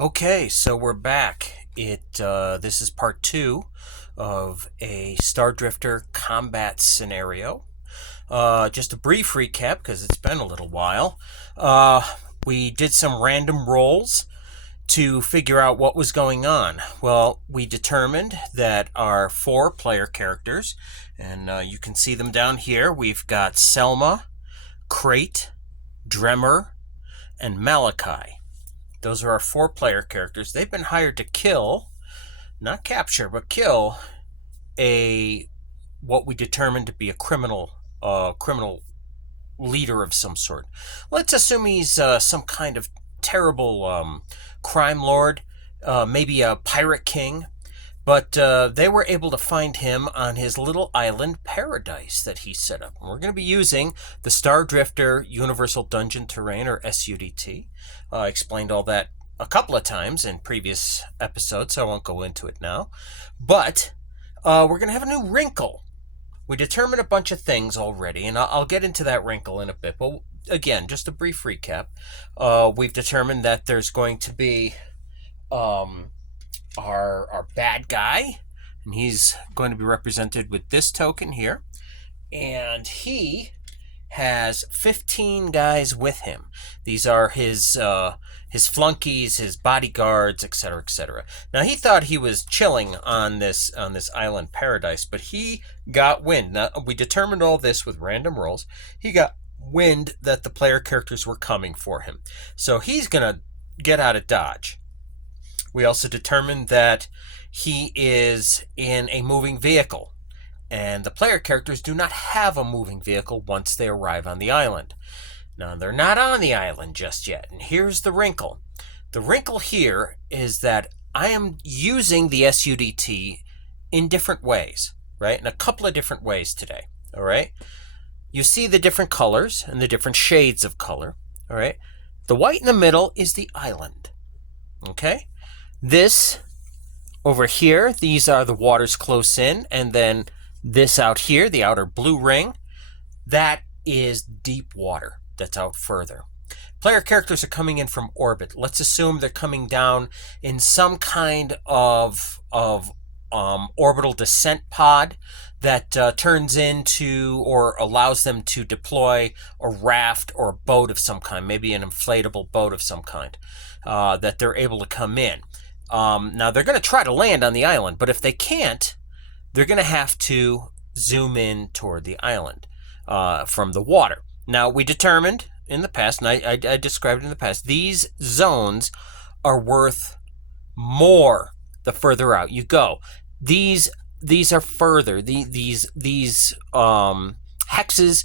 Okay, so we're back. This is part two of a Stardrifter combat scenario. Just a brief recap because it's been a little while. We did some random rolls to figure out what was going on. Well, we determined that our four player characters, and you can see them down here. We've got Selma, Crate, Dremmer, and Malachi. Those are our four player characters. They've been hired to kill, not capture, but kill what we determined to be a criminal leader of some sort. Let's assume he's some kind of terrible crime lord, maybe a pirate king. But they were able to find him on his little island paradise that he set up. And we're going to be using the Stardrifter Universal Dungeon Terrain, or SUDT. I explained all that a couple of times in previous episodes, so I won't go into it now. But we're going to have a new wrinkle. We determined a bunch of things already, and I'll get into that wrinkle in a bit. But again, just a brief recap. We've determined that there's going to be our bad guy, and he's going to be represented with this token here, and he has 15 guys with him. These are his flunkies, his bodyguards, etc., etc. Now, he thought he was chilling on this island paradise, but he got wind. Now, we determined all this with random rolls. He got wind that the player characters were coming for him, so he's gonna get out of Dodge. We also determined that he is in a moving vehicle, and the player characters do not have a moving vehicle once they arrive on the island. Now, they're not on the island just yet, and here's the wrinkle. The wrinkle here is that I am using the SUDT in different ways, right? In a couple of different ways today, all right? You see the different colors and the different shades of color, all right? The white in the middle is the island, okay? This over here, these are the waters close in, and then this out here, the outer blue ring, that is deep water that's out further. Player characters are coming in from orbit. Let's assume they're coming down in some kind of orbital descent pod that turns into or allows them to deploy a raft or a boat of some kind, maybe an inflatable boat of some kind, that they're able to come in. Now, they're going to try to land on the island, but if they can't, they're going to have to zoom in toward the island from the water. Now, we determined in the past, and I described in the past, these zones are worth more the further out you go. These are further. These hexes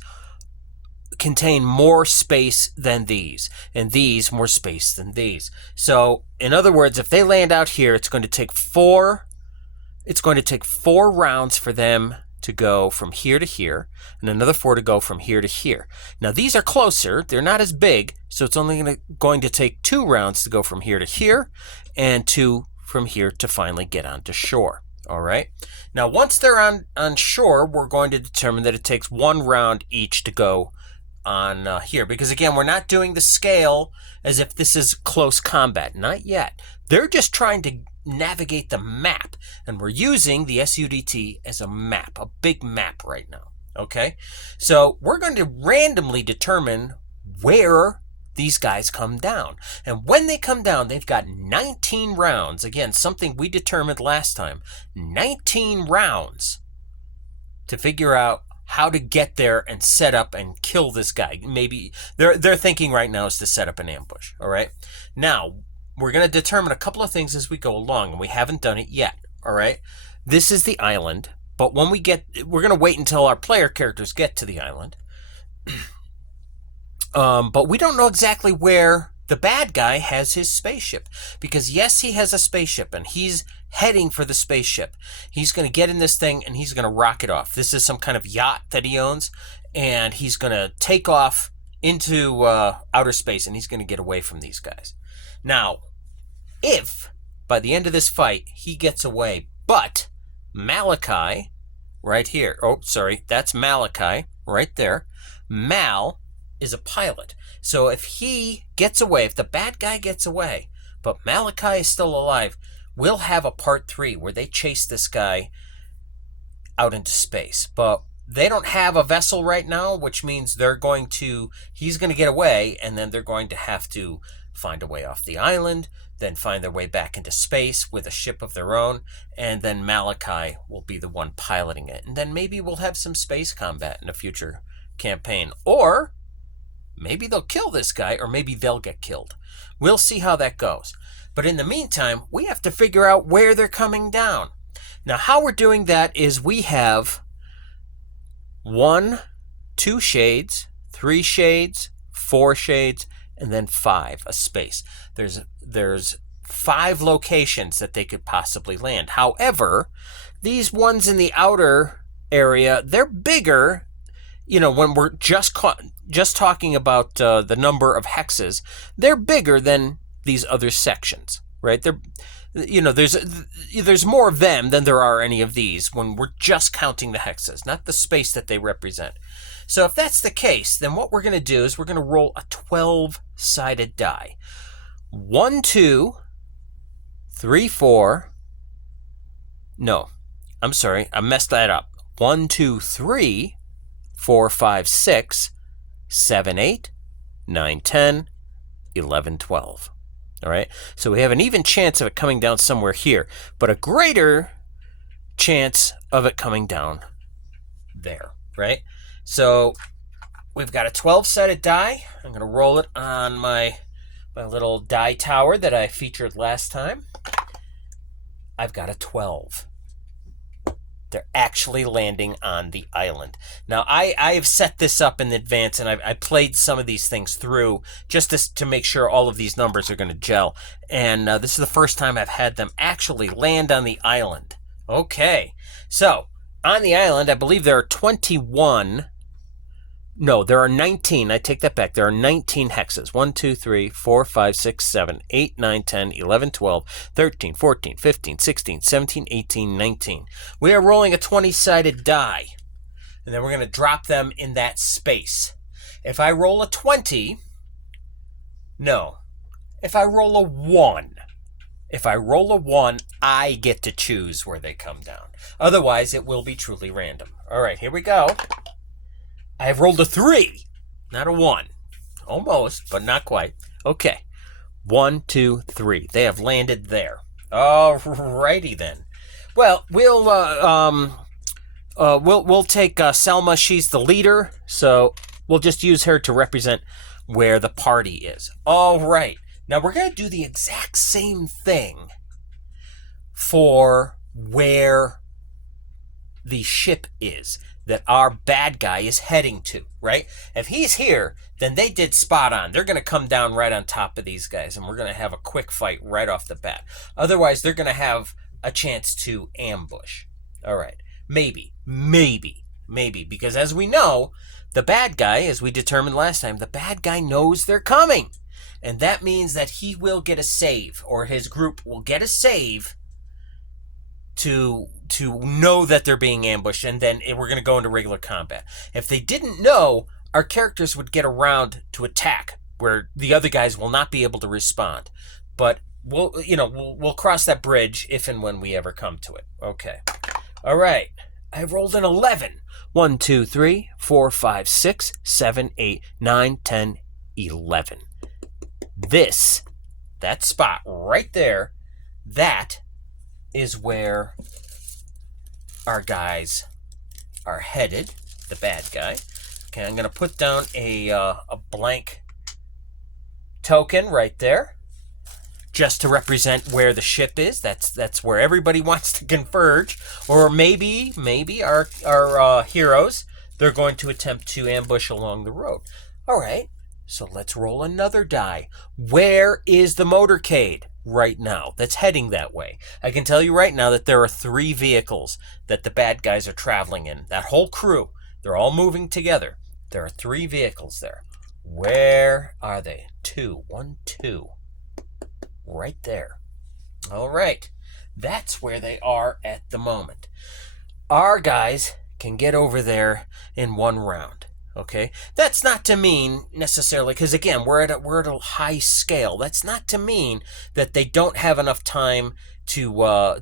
contain more space than these, and these more space than these. So, in other words, if they land out here, it's going to take four rounds for them to go from here to here, and another 4 to go from here to here. Now, these are closer. They're not as big, so it's only going to take 2 rounds to go from here to here, and 2 from here to finally get onto shore. All right. Now, once they're on shore, we're going to determine that it takes 1 round each to go on here, because again, we're not doing the scale as if this is close combat. Not yet. They're just trying to navigate the map, and we're using the SUDT as a map, a big map right now. Okay, so we're going to randomly determine where these guys come down, and when they come down, they've got 19 rounds. Again, something we determined last time. 19 rounds to figure out how to get there and set up and kill this guy. Maybe they're thinking right now is to set up an ambush. All right. Now, we're going to determine a couple of things as we go along, and we haven't done it yet. All right. This is the island, but when we're going to wait until our player characters get to the island. But we don't know exactly where the bad guy has his spaceship, because yes, he has a spaceship, and he's heading for the spaceship. He's going to get in this thing, and he's going to rocket off. This is some kind of yacht that he owns, and he's going to take off into outer space, and he's going to get away from these guys. Now, if by the end of this fight he gets away, but Malachi right here, oh, sorry, that's Malachi right there. Mal is a pilot. So if he gets away, if the bad guy gets away, but Malachi is still alive. We'll have a part 3 where they chase this guy out into space. But they don't have a vessel right now, which means he's going to get away, and then they're going to have to find a way off the island, then find their way back into space with a ship of their own, and then Malachi will be the one piloting it. And then maybe we'll have some space combat in a future campaign. Or maybe they'll kill this guy, or maybe they'll get killed. We'll see how that goes. But in the meantime, we have to figure out where they're coming down. Now, how we're doing that is we have 1, 2 shades, 3 shades, 4 shades, and then 5, a space. There's 5 locations that they could possibly land. However, these ones in the outer area, they're bigger. When we're just talking about the number of hexes, they're bigger than these other sections, right? There's more of them than there are any of these when we're just counting the hexes, not the space that they represent. So if that's the case, then what we're going to do is we're going to roll a 12-sided die. 1, 2, 3, 4. No, I'm sorry, I messed that up. 1, 2, 3, 4, 5, 6, 7, 8, 9, 10, 11, 12. All right, so we have an even chance of it coming down somewhere here, but a greater chance of it coming down there, right? So we've got a 12-sided die. I'm going to roll it on my little die tower that I featured last time. I've got a 12. They're actually landing on the island. Now, I have set this up in advance, and I played some of these things through just to make sure all of these numbers are going to gel. And this is the first time I've had them actually land on the island. Okay, so on the island, I believe there are 21. No, there are 19. I take that back. There are 19 hexes. 1, 2, 3, 4, 5, 6, 7, 8, 9, 10, 11, 12, 13, 14, 15, 16, 17, 18, 19. We are rolling a 20-sided die, and then we're going to drop them in that space. If I roll a 20, no. If I roll a 1, I get to choose where they come down. Otherwise, it will be truly random. All right, here we go. I've rolled a 3, not a 1. Almost, but not quite. Okay. 1, 2, 3. They have landed there. Alrighty then. Well, we'll take Selma. She's the leader, so we'll just use her to represent where the party is. All right. Now we're going to do the exact same thing for where the ship is that our bad guy is heading to, right? If he's here, then they did spot on. They're going to come down right on top of these guys, and we're going to have a quick fight right off the bat. Otherwise, they're going to have a chance to ambush. All right. Maybe, because as we know, the bad guy, as we determined last time, the bad guy knows they're coming. And that means that he will get a save, or his group will get a save to know that they're being ambushed, and then we're going to go into regular combat. If they didn't know, our characters would get around to attack, where the other guys will not be able to respond. But we'll cross that bridge if and when we ever come to it. Okay. All right. I rolled an 11. 1, 2, 3, 4, 5, 6, 7, 8, 9, 10, 11. That spot right there, that is where our guys are headed, the bad guy. Okay, I'm going to put down a blank token right there, just to represent where the ship is. That's where everybody wants to converge. Or maybe our heroes, they're going to attempt to ambush along the road. All right, so let's roll another die. Where is the motorcade right now that's heading that way? I can tell you right now that there are 3 vehicles that the bad guys are traveling in. That whole crew, they're all moving together. There are 3 vehicles there. Where are they? 2. 1, 2. Right there. All right. That's where they are at the moment. Our guys can get over there in 1 round. Okay, that's not to mean necessarily, because again, we're at a high scale. That's not to mean that they don't have enough time to well,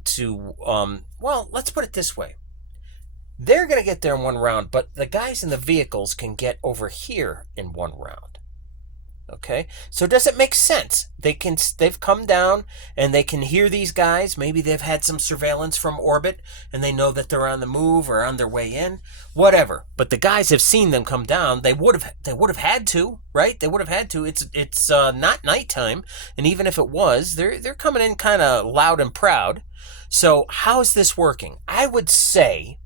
let's put it this way. They're going to get there in one round, but the guys in the vehicles can get over here in one round. Okay, so does it make sense? They've come down and they can hear these guys. Maybe they've had some surveillance from orbit and they know that they're on the move or on their way in, whatever. But the guys have seen them come down. They would have had to, right? They would have had to. It's not nighttime, and even if it was, they're coming in kind of loud and proud. So how is this working? I would say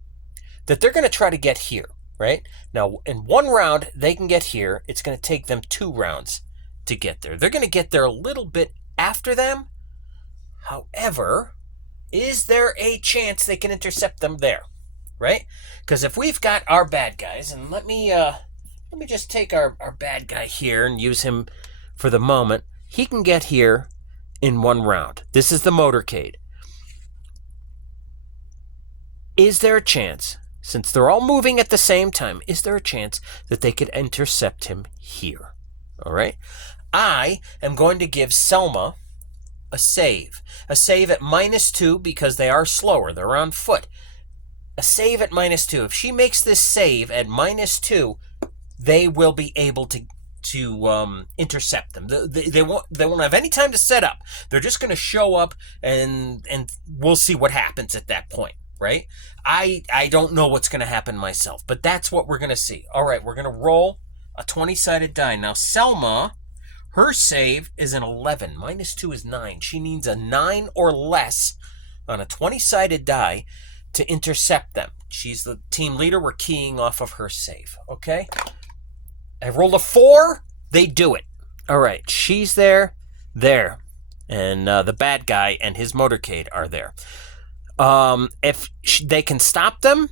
that they're going to try to get here. Right? Now, in one round, they can get here. It's going to take them 2 rounds to get there. They're going to get there a little bit after them. However, is there a chance they can intercept them there? Right? Because if we've got our bad guys, and let me just take our bad guy here and use him for the moment. He can get here in 1 round. This is the motorcade. Is there a chance, since they're all moving at the same time, is there a chance that they could intercept him here? All right. I am going to give Selma a save. A save at -2 because they are slower. They're on foot. A save at -2. If she makes this save at -2, they will be able to intercept them. They won't have any time to set up. They're just going to show up, and we'll see what happens at that point. Right? I don't know what's going to happen myself, but that's what we're going to see. All right, we're going to roll a 20-sided die. Now, Selma, her save is an 11. -2 is 9. She needs a 9 or less on a 20-sided die to intercept them. She's the team leader. We're keying off of her save. Okay? I rolled a 4. They do it. All right, she's there. And the bad guy and his motorcade are there. If they can stop them,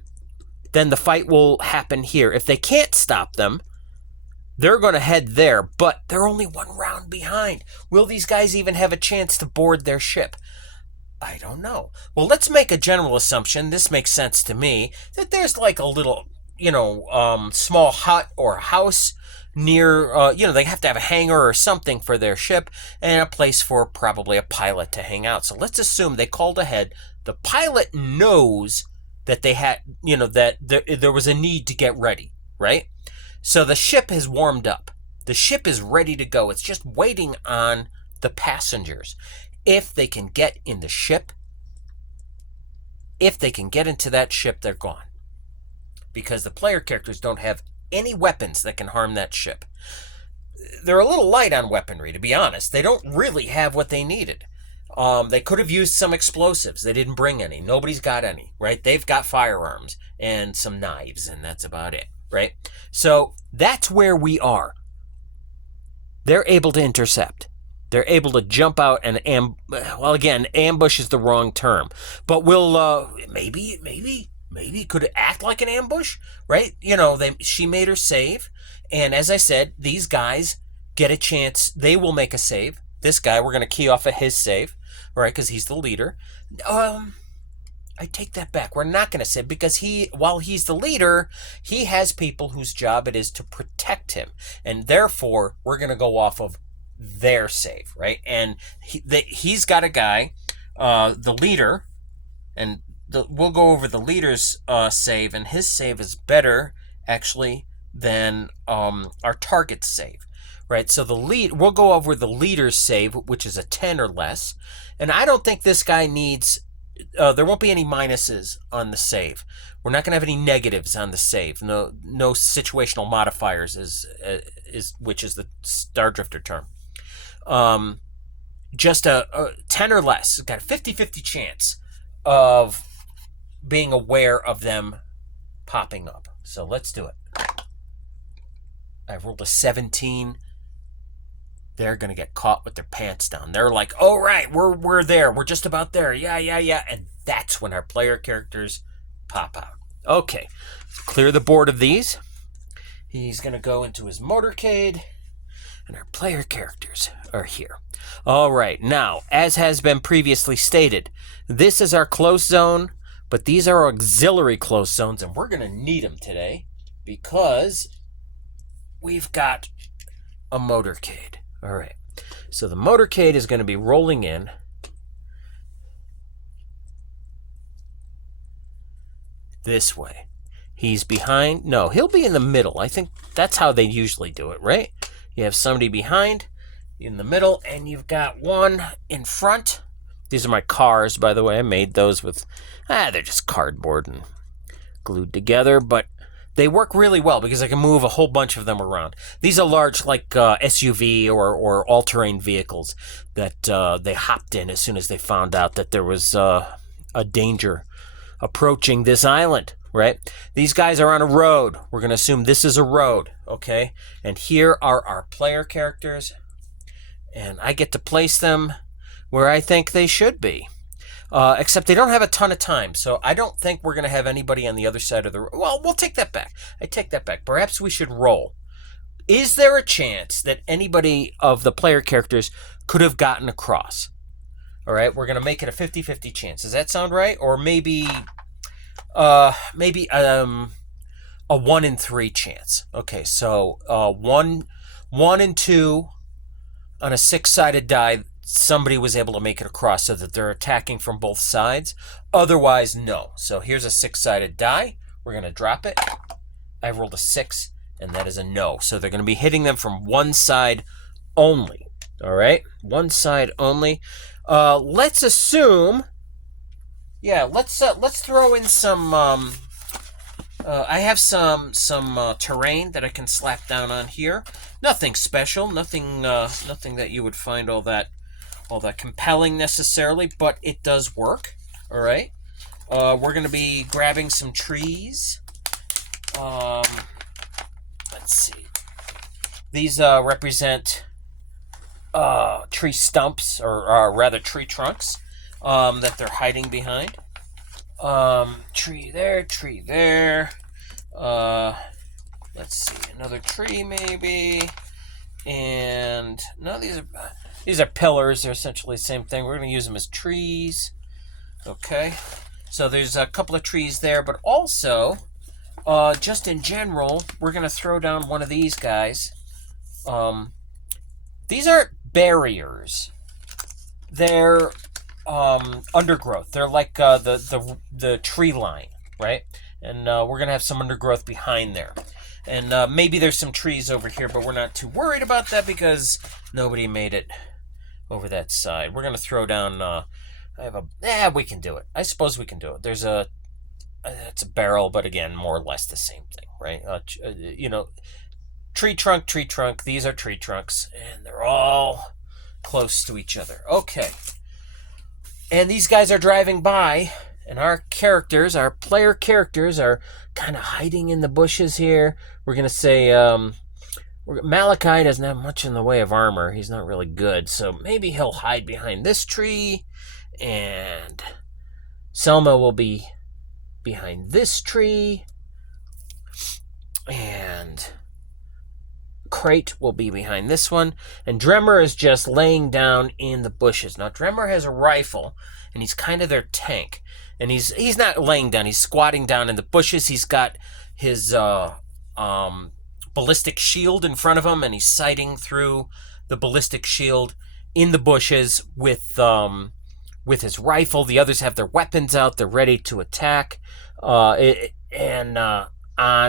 then the fight will happen here. If they can't stop them, they're going to head there, but they're only 1 round behind. Will these guys even have a chance to board their ship? I don't know. Well, let's make a general assumption. This makes sense to me, that there's like a little, small hut or house near, they have to have a hangar or something for their ship and a place for probably a pilot to hang out. So let's assume they called ahead. The pilot knows that they had, that there was a need to get ready, right? So the ship has warmed up. The ship is ready to go. It's just waiting on the passengers. If they can get in the ship, if they can get into that ship, they're gone. Because the player characters don't have any weapons that can harm that ship. They're a little light on weaponry, to be honest. They don't really have what they needed. They could have used some explosives. They didn't bring any. Nobody's got any, right? They've got firearms and some knives, and that's about it, right? So that's where we are. They're able to intercept. They're able to jump out and, ambush is the wrong term. But we'll, maybe could it act like an ambush, right? She made her save. And as I said, these guys get a chance. They will make a save. This guy, we're going to key off of his save, right? Because he's the leader. I take that back. We're not going to save because while he's the leader, he has people whose job it is to protect him. And therefore, we're going to go off of their save, right? And he's got a guy, the leader, and we'll go over the leader's save, and his save is better, actually, than our target's save. Right, so we'll go over the leader's save, which is a 10 or less. And I don't think this guy needs, there won't be any minuses on the save. We're not going to have any negatives on the save. No situational modifiers, which is the Stardrifter term. Just a 10 or less. It's got a 50-50 chance of being aware of them popping up. So let's do it. I rolled a 17. They're going to get caught with their pants down. They're like, all right, we're there. We're just about there. Yeah. And that's when our player characters pop out. Okay, clear the board of these. He's going to go into his motorcade, and our player characters are here. All right, now, as has been previously stated, this is our close zone, but these are auxiliary close zones, and we're going to need them today because we've got a motorcade. All right. So the motorcade is going to be rolling in. This way. He's behind. No, he'll be in the middle. I think that's how they usually do it, right? You have somebody behind, in the middle, and you've got one in front. These are my cars, by the way. I made those with, they're just cardboard and glued together, but they work really well because I can move a whole bunch of them around. These are large, like SUV or all-terrain vehicles that they hopped in as soon as they found out that there was a danger approaching this island, right? These guys are on a road. We're going to assume this is a road, okay? And here are our player characters, and I get to place them where I think they should be. Except they don't have a ton of time, so I don't think we're going to have anybody on the other side of the road. Well, we'll take that back. I take that back. Perhaps we should roll. Is there a chance that anybody of the player characters could have gotten across? All right, we're going to make it a 50-50 chance. Does that sound right? Or maybe a 1 in 3 chance. Okay, so 1 in 2 on a 6-sided die, somebody was able to make it across so that they're attacking from both sides. Otherwise, no. So here's a 6-sided die. We're going to drop it. I rolled a 6, and that is a no. So they're going to be hitting them from one side only. All right? One side only. Let's assume... Yeah, let's throw in some... I have some terrain that I can slap down on here. Nothing special. Nothing that you would find all that compelling necessarily, but it does work. All right. We're going to be grabbing some trees. Let's see. These represent tree stumps, or rather tree trunks, that they're hiding behind. Tree there. Let's see, another tree maybe. And no, these are pillars. They're essentially the same thing. We're going to use them as trees. Okay. So there's a couple of trees there, but also, just in general, we're going to throw down one of these guys. These aren't barriers. They're undergrowth. They're like the tree line, right? And we're going to have some undergrowth behind there. And maybe there's some trees over here, but we're not too worried about that because nobody made it over that side. We're going to throw down... we can do it. I suppose we can do it. There's it's a barrel, but again, more or less the same thing, right? Tree trunk. These are tree trunks, and they're all close to each other. Okay. And these guys are driving by, and our player characters, are kind of hiding in the bushes here. We're going to say Malachi doesn't have much in the way of armor. He's not really good, so maybe he'll hide behind this tree, and Selma will be behind this tree, and Crate will be behind this one, and Dremmer is just laying down in the bushes. Now, Dremmer has a rifle, and he's kind of their tank. And he's not laying down, he's squatting down in the bushes. He's got his ballistic shield in front of him, and he's sighting through the ballistic shield in the bushes with his rifle. The others have their weapons out, they're ready to attack. On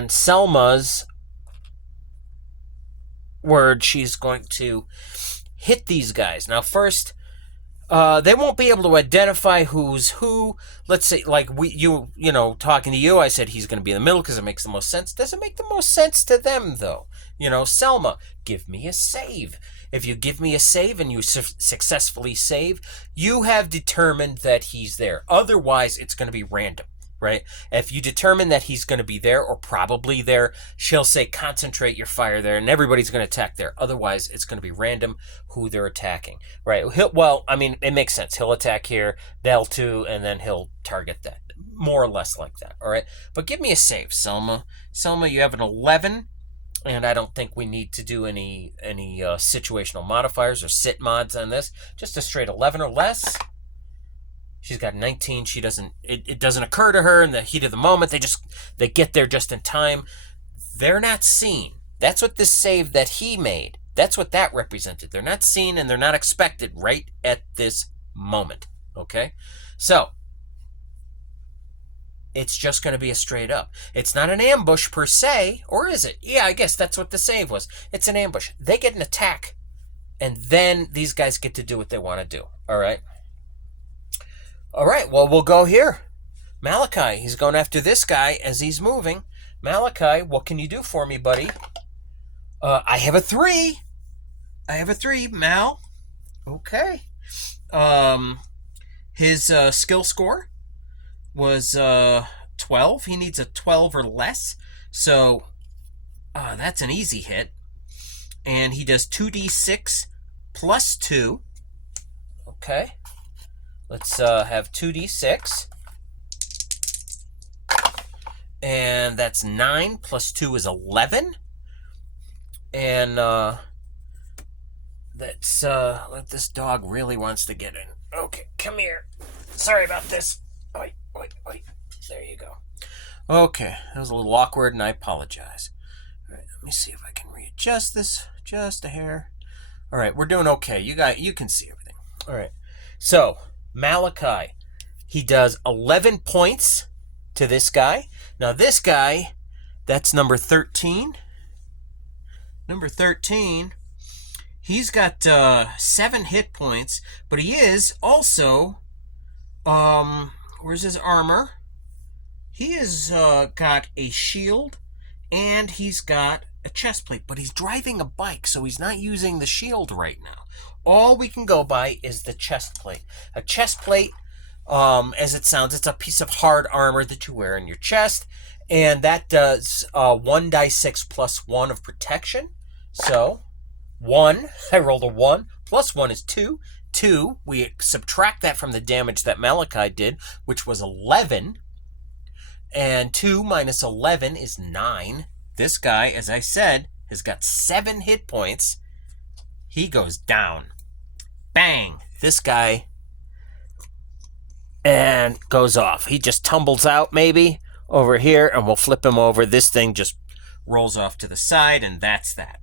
Selma's word, she's going to hit these guys. Now, first, they won't be able to identify who's who. Let's say, like talking to you, I said he's going to be in the middle because it makes the most sense. Doesn't make the most sense to them, though. Selma, give me a save. If you give me a save and you successfully save, you have determined that he's there. Otherwise, it's going to be random, right? If you determine that he's going to be there or probably there, she'll say concentrate your fire there, and everybody's going to attack there. Otherwise, it's going to be random who they're attacking, right? It makes sense. He'll attack here, they'll too, and then he'll target that. More or less like that, all right? But give me a save, Selma. Selma, you have an 11, and I don't think we need to do any situational modifiers or sit mods on this. Just a straight 11 or less. She's got 19. It doesn't occur to her in the heat of the moment. They get there just in time. They're not seen. That's what this save that he made, that's what that represented. They're not seen and they're not expected right at this moment. Okay? So, it's just going to be a straight up. It's not an ambush per se, or is it? Yeah, I guess that's what the save was. It's an ambush. They get an attack, and then these guys get to do what they want to do. All right? All right, well, we'll go here. Malachi, he's going after this guy as he's moving. Malachi, what can you do for me, buddy? I have a 3. I have a 3, Mal. Okay. His skill score was 12. He needs a 12 or less. So that's an easy hit. And he does 2d6 plus 2. Okay. Let's have 2d6. And that's 9 plus 2 is 11. And that's what this dog really wants to get in. Okay, come here. Sorry about this. Wait. There you go. Okay, that was a little awkward, and I apologize. All right, let me see if I can readjust this just a hair. All right, we're doing okay. You can see everything. All right, so Malachi, he does 11 points to this guy. Now this guy, that's number 13. Number 13, he's got 7 hit points, but he is also, where's his armor? He has got a shield, and he's got a chest plate, but he's driving a bike, so he's not using the shield right now. All we can go by is the chest plate. A chest plate, as it sounds, it's a piece of hard armor that you wear in your chest, and that does 1d6 plus 1 of protection. So, 1, I rolled a 1, plus 1 is 2. 2, we subtract that from the damage that Malachi did, which was 11. And 2 minus 11 is 9. This guy, as I said, has got 7 hit points. He goes down. Bang! This guy, and goes off. He just tumbles out, maybe, over here, and we'll flip him over. This thing just rolls off to the side, and that's that.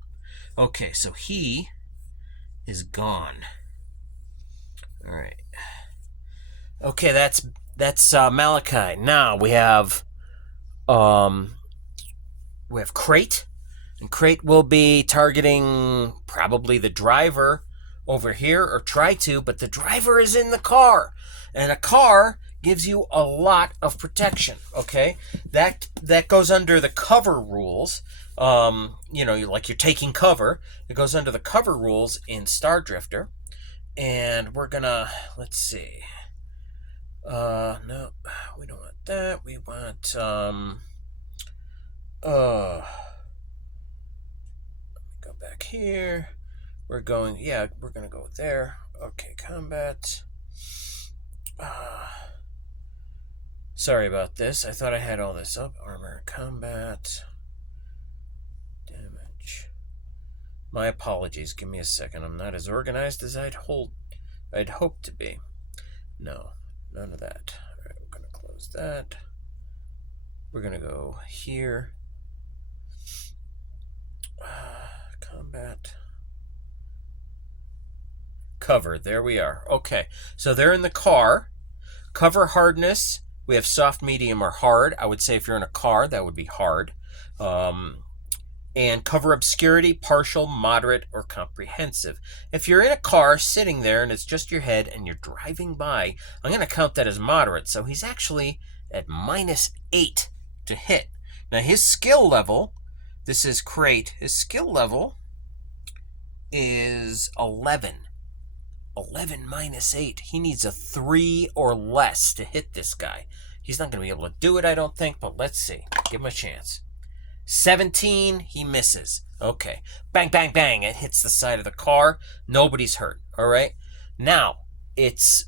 Okay, so he is gone. All right. Okay, that's Malachi. Now we have Crate, and Crate will be targeting probably the driver over here, or try to, but the driver is in the car, and a car gives you a lot of protection. Okay, that goes under the cover rules. Like you're taking cover. It goes under the cover rules in Stardrifter, and we're gonna, let's see. No, we don't want that. We want, let me go back here. We're going to go there. Okay, combat. Sorry about this. I thought I had all this up. Armor, combat, damage. My apologies. Give me a second. I'm not as organized as I'd hoped to be. No. None of that. All right, we're going to close that. We're going to go here. Combat. Cover. There we are. Okay, so they're in the car. Cover hardness. We have soft, medium, or hard. I would say if you're in a car, that would be hard. And cover obscurity, partial, moderate, or comprehensive. If you're in a car sitting there and it's just your head and you're driving by, I'm going to count that as moderate. So he's actually at -8 to hit. Now his skill level, this is Crate, his skill level is 11. 11 minus 8. He needs a 3 or less to hit this guy. He's not going to be able to do it, I don't think, but let's see. Give him a chance. 17, he misses. Okay. Bang, bang, bang. It hits the side of the car. Nobody's hurt. All right. Now, it's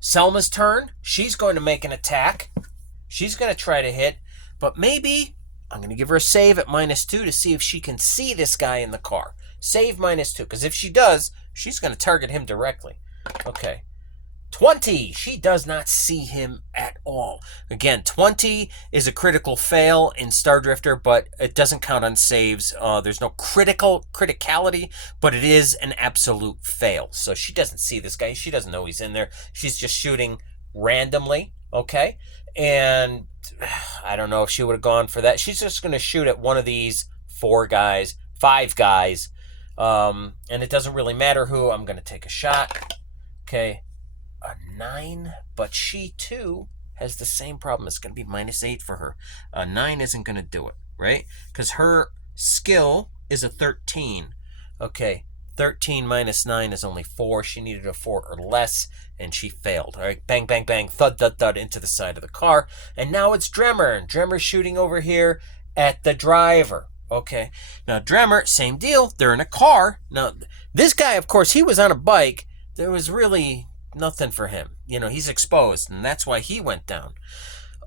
Selma's turn. She's going to make an attack. She's going to try to hit, but maybe I'm going to give her a save at -2 to see if she can see this guy in the car. Save -2, because if she does, she's going to target him directly. Okay. 20. She does not see him at all. Again, 20 is a critical fail in Stardrifter, but it doesn't count on saves. There's no criticality, but it is an absolute fail. So she doesn't see this guy. She doesn't know he's in there. She's just shooting randomly, okay? And I don't know if she would have gone for that. She's just going to shoot at one of these 4 guys, 5 guys, and it doesn't really matter who. I'm going to take a shot, okay? A 9, but she too has the same problem. It's going to be -8 for her. A 9 isn't going to do it, right? Because her skill is a 13. Okay, 13 minus 9 is only 4. She needed a 4 or less, and she failed. All right, bang, bang, bang, thud, thud, thud into the side of the car. And now it's Dremmer, and Dremmer's shooting over here at the driver. Okay, now Dremmer, same deal. They're in a car. Now, this guy, of course, he was on a bike. There was really nothing for him. You know, he's exposed, and that's why he went down.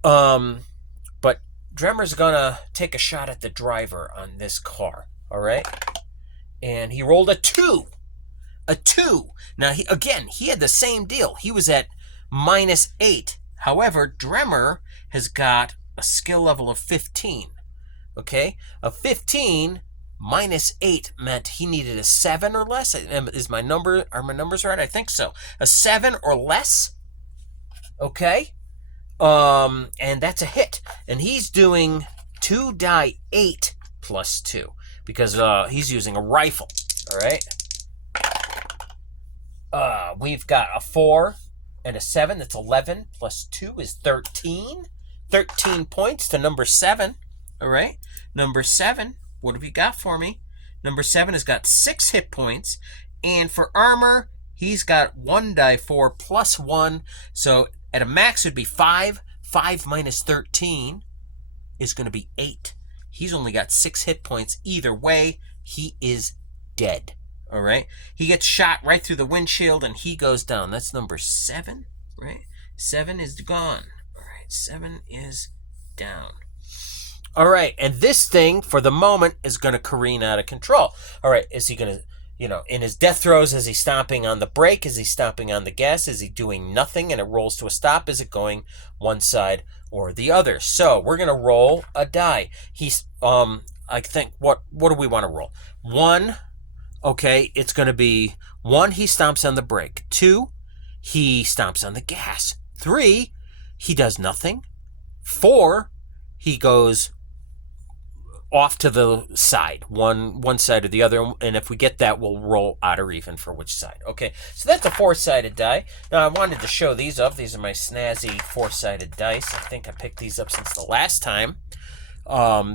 But Dremmer's gonna take a shot at the driver on this car, all right? And he rolled a 2. A 2. Now, he had the same deal. He was at -8. However, Dremmer has got a skill level of 15, okay? A 15 -8 meant he needed a 7 or less. Are my numbers right? I think so. A 7 or less. Okay. And that's a hit. And he's doing 2 die 8 plus 2 because he's using a rifle. All right. We've got a 4 and a 7. That's 11 plus 2 is 13. 13 points to number 7. All right. Number 7. What have you got for me? Number 7 has got 6 hit points. And for armor, he's got 1 die 4 plus 1. So at a max, it would be 5. 5 minus 13 is going to be 8. He's only got 6 hit points. Either way, he is dead. All right? He gets shot right through the windshield, and he goes down. That's number 7, right? 7 is gone. All right, 7 is down. All right, and this thing, for the moment, is going to careen out of control. All right, is he going to, in his death throes, is he stomping on the brake? Is he stomping on the gas? Is he doing nothing and it rolls to a stop? Is it going one side or the other? So we're going to roll a die. I think, what do we want to roll? 1, okay, it's going to be 1, he stomps on the brake. 2, he stomps on the gas. 3, he does nothing. 4, he goes off to the side, one side or the other, and if we get that, we'll roll odd or even for which side. Okay, so that's a 4-sided die. Now, I wanted to show these up. These are my snazzy 4-sided dice. I think I picked these up since the last time.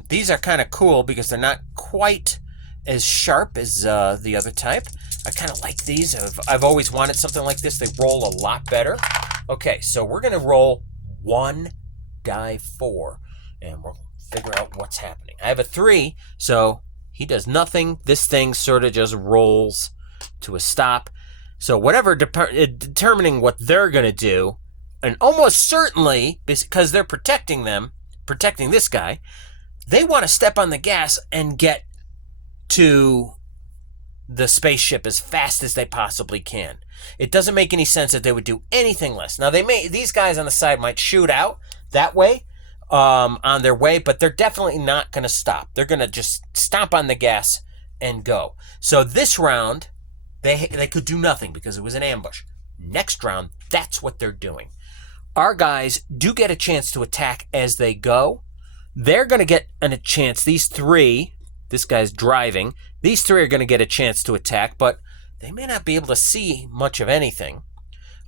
These are kind of cool because they're not quite as sharp as the other type. I kind of like these. I've always wanted something like this. They roll a lot better. Okay, so we're going to roll 1 die 4, and we'll figure out what's happening. I have a 3, so he does nothing. This thing sort of just rolls to a stop. So whatever, determining what they're going to do, and almost certainly, because they're protecting this guy, they want to step on the gas and get to the spaceship as fast as they possibly can. It doesn't make any sense that they would do anything less. Now, these guys on the side might shoot out that way, on their way, but they're definitely not going to stop. They're going to just stomp on the gas and go. So this round, they could do nothing because it was an ambush. Next round, that's what they're doing. Our guys do get a chance to attack as they go. They're going to get a chance. These 3, this guy's driving, these 3 are going to get a chance to attack, but they may not be able to see much of anything.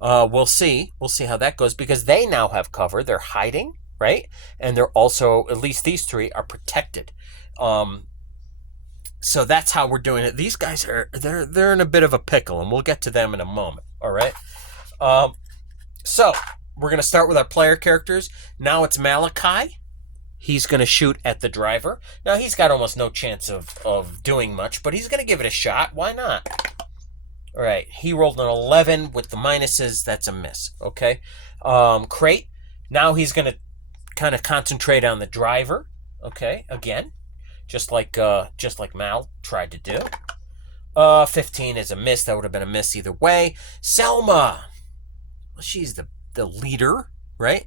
We'll see. We'll see how that goes because they now have cover. They're hiding. Right? And they're also, at least these 3 are protected. So that's how we're doing it. These guys they're in a bit of a pickle, and we'll get to them in a moment. All right. So we're going to start with our player characters. Now it's Malachi. He's going to shoot at the driver. Now he's got almost no chance of doing much, but he's going to give it a shot. Why not? All right. He rolled an 11 with the minuses. That's a miss. Okay. Crate. Now he's going to kind of concentrate on the driver, okay, again, just like Mal tried to do. 15 is a miss. That would have been a miss either way. Selma, she's the leader, right?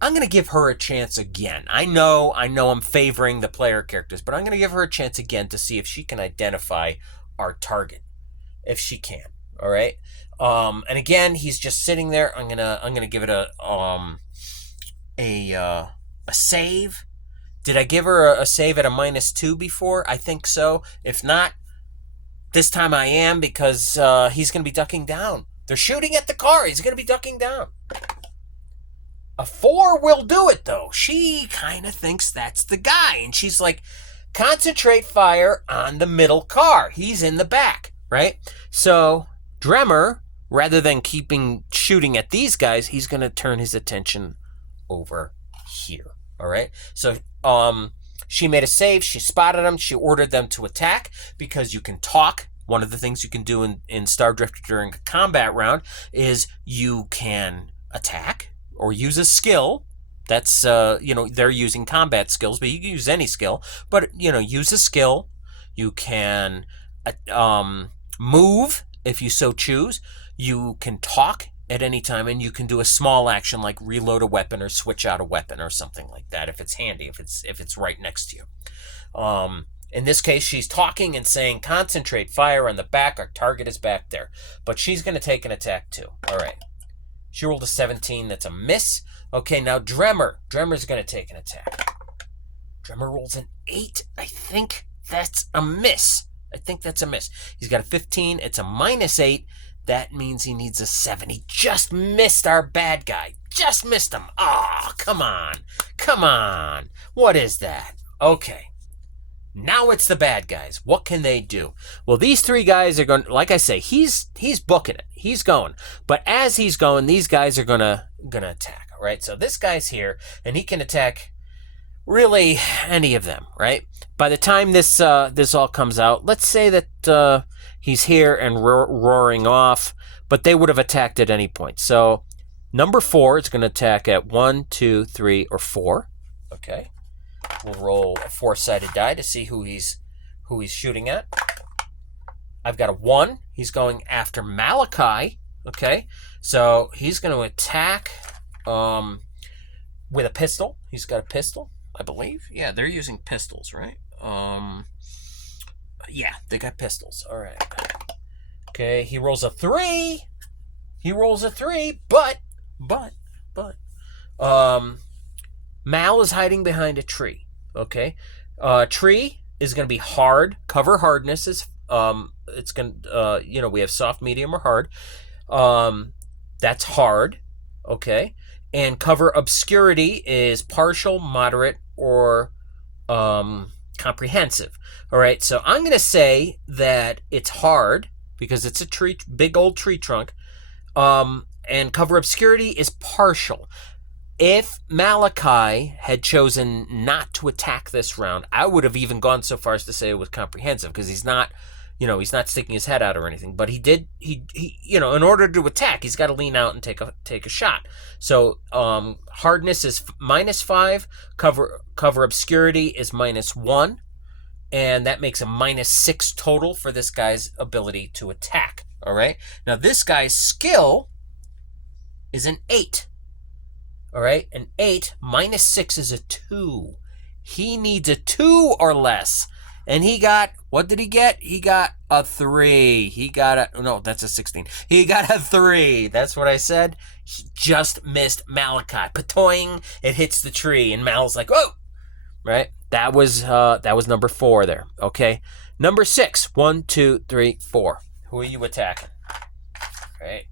I'm going to give her a chance again. I know I'm favoring the player characters, but I'm going to give her a chance again to see if she can identify our target. If she can. All right. And again, he's just sitting there. I'm gonna give it a save. Did I give her a save at a -2 before? I think so. If not, this time I am, because he's gonna be ducking down. They're shooting at the car. He's gonna be ducking down. A 4 will do it, though. She kind of thinks that's the guy. And she's like, concentrate fire on the middle car. He's in the back, right? So Dremmer, rather than shooting at these guys, he's going to turn his attention over here, all right? So she made a save. She spotted them. She ordered them to attack, because you can talk. One of the things you can do in Stardrifter during a combat round is you can attack or use a skill. That's, they're using combat skills, but you can use any skill. But, use a skill. You can move if you so choose. You can talk at any time, and you can do a small action like reload a weapon or switch out a weapon or something like that if it's handy, if it's right next to you. In this case, she's talking and saying, concentrate fire on the back. Our target is back there. But she's going to take an attack too. All right. She rolled a 17. That's a miss. Okay, now Dremmer. Dremmer's going to take an attack. Dremmer rolls an 8. I think that's a miss. He's got a 15. It's a -8. That means he needs a 7. He just missed our bad guy. Just missed him. Oh, come on. What is that? Okay. Now it's the bad guys. What can they do? Well, these 3 guys are going, like I say, he's booking it. He's going. But as he's going, these guys are gonna attack. All right. So this guy's here, and he can attack really any of them. Right. By the time this all comes out, let's say that he's here and roaring off, but they would have attacked at any point. So number 4 is going to attack at 1, 2, 3, or 4. Okay. We'll roll a 4-sided die to see who he's shooting at. I've got a 1. He's going after Malachi. Okay, so he's going to attack with a pistol. He's got a pistol, I believe. Yeah, they're using pistols, right? Yeah, they got pistols. All right. Okay, he rolls a 3. But Mal is hiding behind a tree. Okay, tree is going to be hard. Cover hardness is it's going to we have soft, medium, or hard. That's hard. Okay, and cover obscurity is partial, moderate, or comprehensive. All right, so I'm going to say that it's hard because it's a tree, big old tree trunk. And cover obscurity is partial. If Malachi had chosen not to attack this round, I would have even gone so far as to say it was comprehensive, because he's not sticking his head out or anything. But he did. He in order to attack, he's got to lean out and take a shot. So hardness is -5. Cover obscurity is -1, and that makes a -6 total for this guy's ability to attack. All right. Now this guy's skill is an 8. All right, an 8 -6 is a 2. He needs a 2 or less. And he got, what did he get? He got a 3. No, that's a 16. He got a 3. That's what I said. He just missed Malachi. Patoing, it hits the tree. And Mal's like, oh! Right? That was number 4 there. Okay. Number 6. 1, 2, 3, 4. Who are you attacking? Right.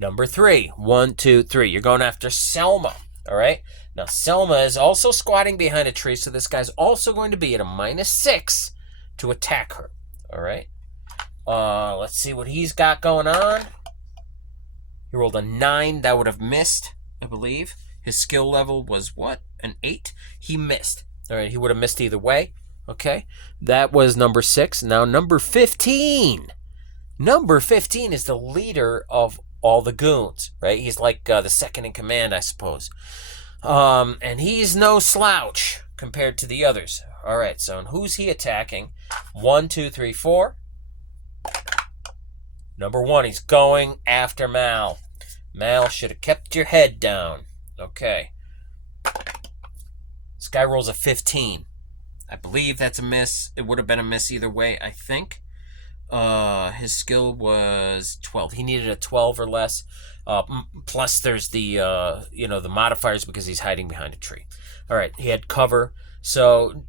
Number 3, 1, 2, 3. You're going after Selma. All right. Now Selma is also squatting behind a tree, so this guy's also going to be at a -6 to attack her. All right. Let's see what he's got going on. He rolled a 9. That would have missed, I believe. His skill level was what? An 8. He missed. All right. He would have missed either way. Okay. That was number 6. Now number 15. Number 15 is the leader of all the goons, right? He's like the second in command, I suppose. And he's no slouch compared to the others. All right, so who's he attacking? 1, 2, 3, 4. Number 1, he's going after Mal. Mal should have kept your head down. Okay. This guy rolls a 15. I believe that's a miss. It would have been a miss either way, I think. His skill was 12. He needed a 12 or less. Plus there's the, the modifiers because he's hiding behind a tree. All right, he had cover, so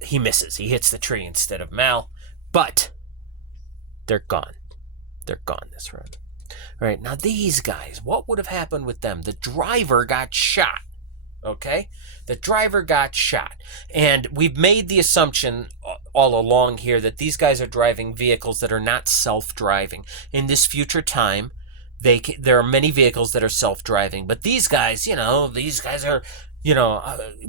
he misses. He hits the tree instead of Mal, but they're gone. They're gone this round. All right, now these guys, what would have happened with them? The driver got shot. Okay? The driver got shot. And we've made the assumption all along here that these guys are driving vehicles that are not self-driving. In this future time, there are many vehicles that are self-driving. But these guys, are,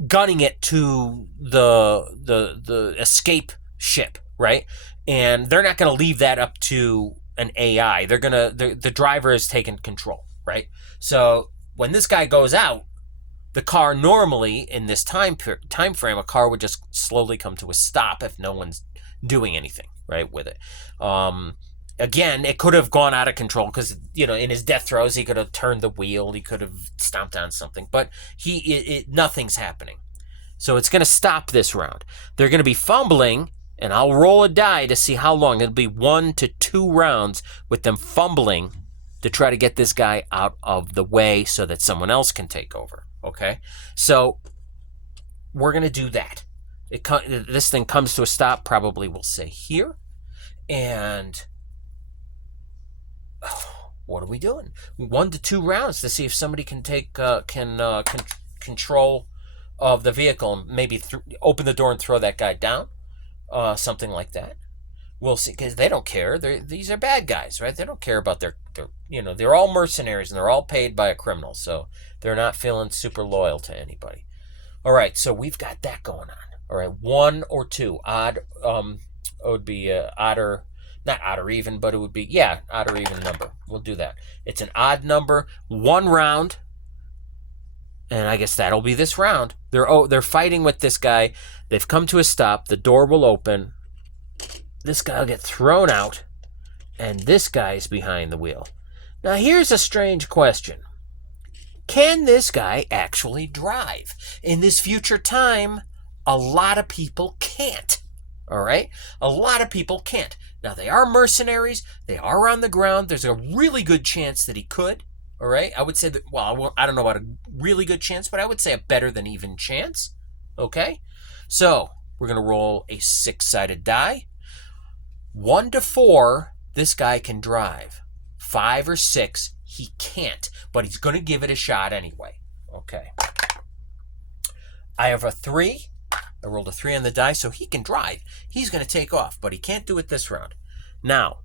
gunning it to the escape ship, right? And they're not going to leave that up to an AI. The driver has taken control, right? So when this guy goes out, the car normally, in this time frame, a car would just slowly come to a stop if no one's doing anything, right, with it. Again, it could have gone out of control because, in his death throes, he could have turned the wheel. He could have stomped on something. But nothing's happening. So it's going to stop this round. They're going to be fumbling, and I'll roll a die to see how long. It'll be 1 to 2 rounds with them fumbling to try to get this guy out of the way so that someone else can take over. Okay, so we're going to do that. This thing comes to a stop, probably we'll say here. And what are we doing? 1 to 2 rounds to see if somebody can take control of the vehicle and maybe open the door and throw that guy down. Something like that. We'll see, because they don't care. These are bad guys, right? They don't care about they're all mercenaries and they're all paid by a criminal, so they're not feeling super loyal to anybody. All right, so we've got that going on. All right, 1 or 2, odd. It would be odd or not odd or even, but it would be odd or even number. We'll do that. It's an odd number. 1 round, and I guess that'll be this round. They're fighting with this guy. They've come to a stop. The door will open. This guy will get thrown out, and this guy's behind the wheel. Now, here's a strange question. Can this guy actually drive? In this future time, a lot of people can't. All right? A lot of people can't. Now, they are mercenaries. They are on the ground. There's a really good chance that he could. All right? I would say that, I don't know about a really good chance, but I would say a better than even chance. Okay? So, we're going to roll a 6-sided die. 1 to 4, this guy can drive. 5 or 6, he can't, but he's going to give it a shot anyway. Okay. I have a 3. I rolled a 3 on the die, so he can drive. He's going to take off, but he can't do it this round. Now,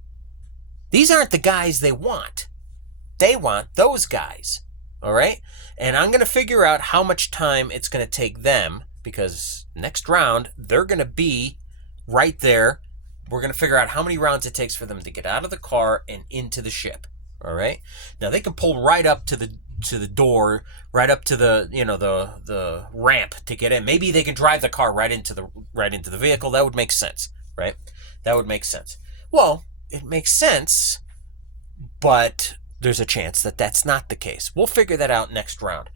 these aren't the guys they want. They want those guys. All right? And I'm going to figure out how much time it's going to take them, because next round, they're going to be right there. We're going to figure out how many rounds it takes for them to get out of the car and into the ship. All right? Now, they can pull right up to the door, right up to the ramp to get in. Maybe they can drive the car right into the vehicle. That would make sense, right? That would make sense. Well, it makes sense, but there's a chance that that's not the case. We'll figure that out next round.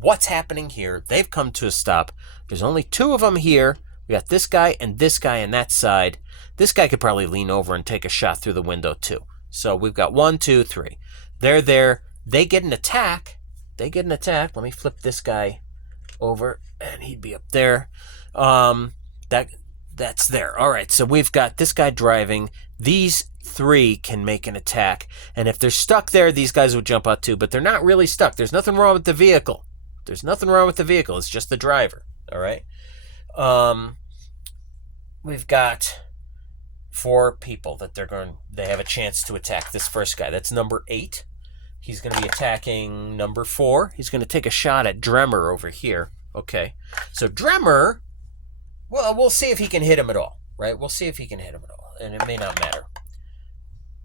What's happening here? They've come to a stop. There's only 2 of them here. We got this guy and this guy on that side. This guy could probably lean over and take a shot through the window too. So we've got 1, 2, 3. They're there. They get an attack. Let me flip this guy over, and he'd be up there. That's there. All right, so we've got this guy driving. These 3 can make an attack. And if they're stuck there, these guys would jump out too. But they're not really stuck. There's nothing wrong with the vehicle. It's just the driver. All right? We've got 4 people that they have a chance to attack this first guy. That's number 8. He's going to be attacking number 4. He's going to take a shot at Dremmer over here. Okay. So Dremmer, well, we'll see if he can hit him at all, right? We'll see if he can hit him at all, and it may not matter.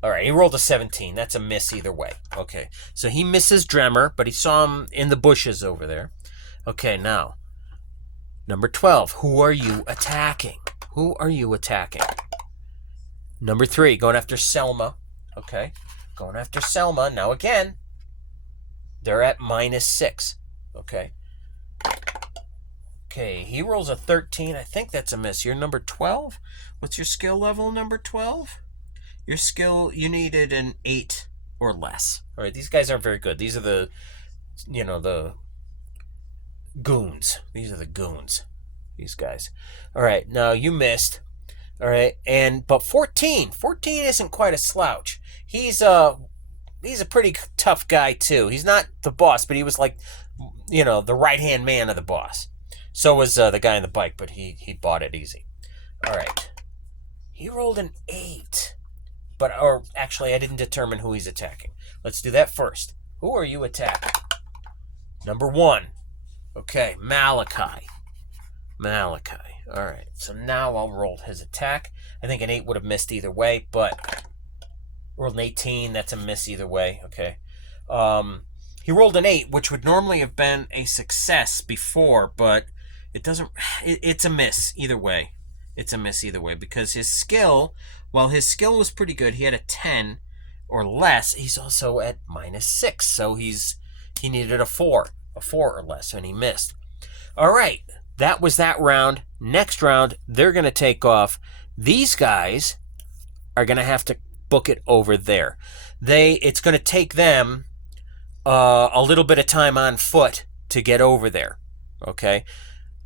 All right, he rolled a 17. That's a miss either way. Okay. So he misses Dremmer, but he saw him in the bushes over there. Okay, now, number 12. Who are you attacking? Number 3, going after Selma. Okay, going after Selma. Now again, they're at -6. Okay. Okay, he rolls a 13. I think that's a miss. You're number 12? What's your skill level, number 12? Your skill, you needed an 8 or less. All right, these guys aren't very good. These are the, the goons. These are the goons. These guys. All right, now you missed. All right, but 14 isn't quite a slouch. He's a pretty tough guy too. He's not the boss, but he was like, the right-hand man of the boss. So was the guy on the bike, but he bought it easy. All right. He rolled an 8. Or actually, I didn't determine who he's attacking. Let's do that first. Who are you attacking? Number 1. Okay, Malachi. All right, so now I'll roll his attack. I think an 8 would have missed either way, but rolled an 18. That's a miss either way. Okay. He rolled an 8, which would normally have been a success before, but it doesn't. It's a miss either way. It's a miss either way because his skill, while his skill was pretty good, he had a 10 or less. He's also at -6, so he needed a 4 or less, and he missed. All right. That was that round. Next round, they're going to take off. These guys are going to have to book it over there. It's going to take them a little bit of time on foot to get over there. Okay?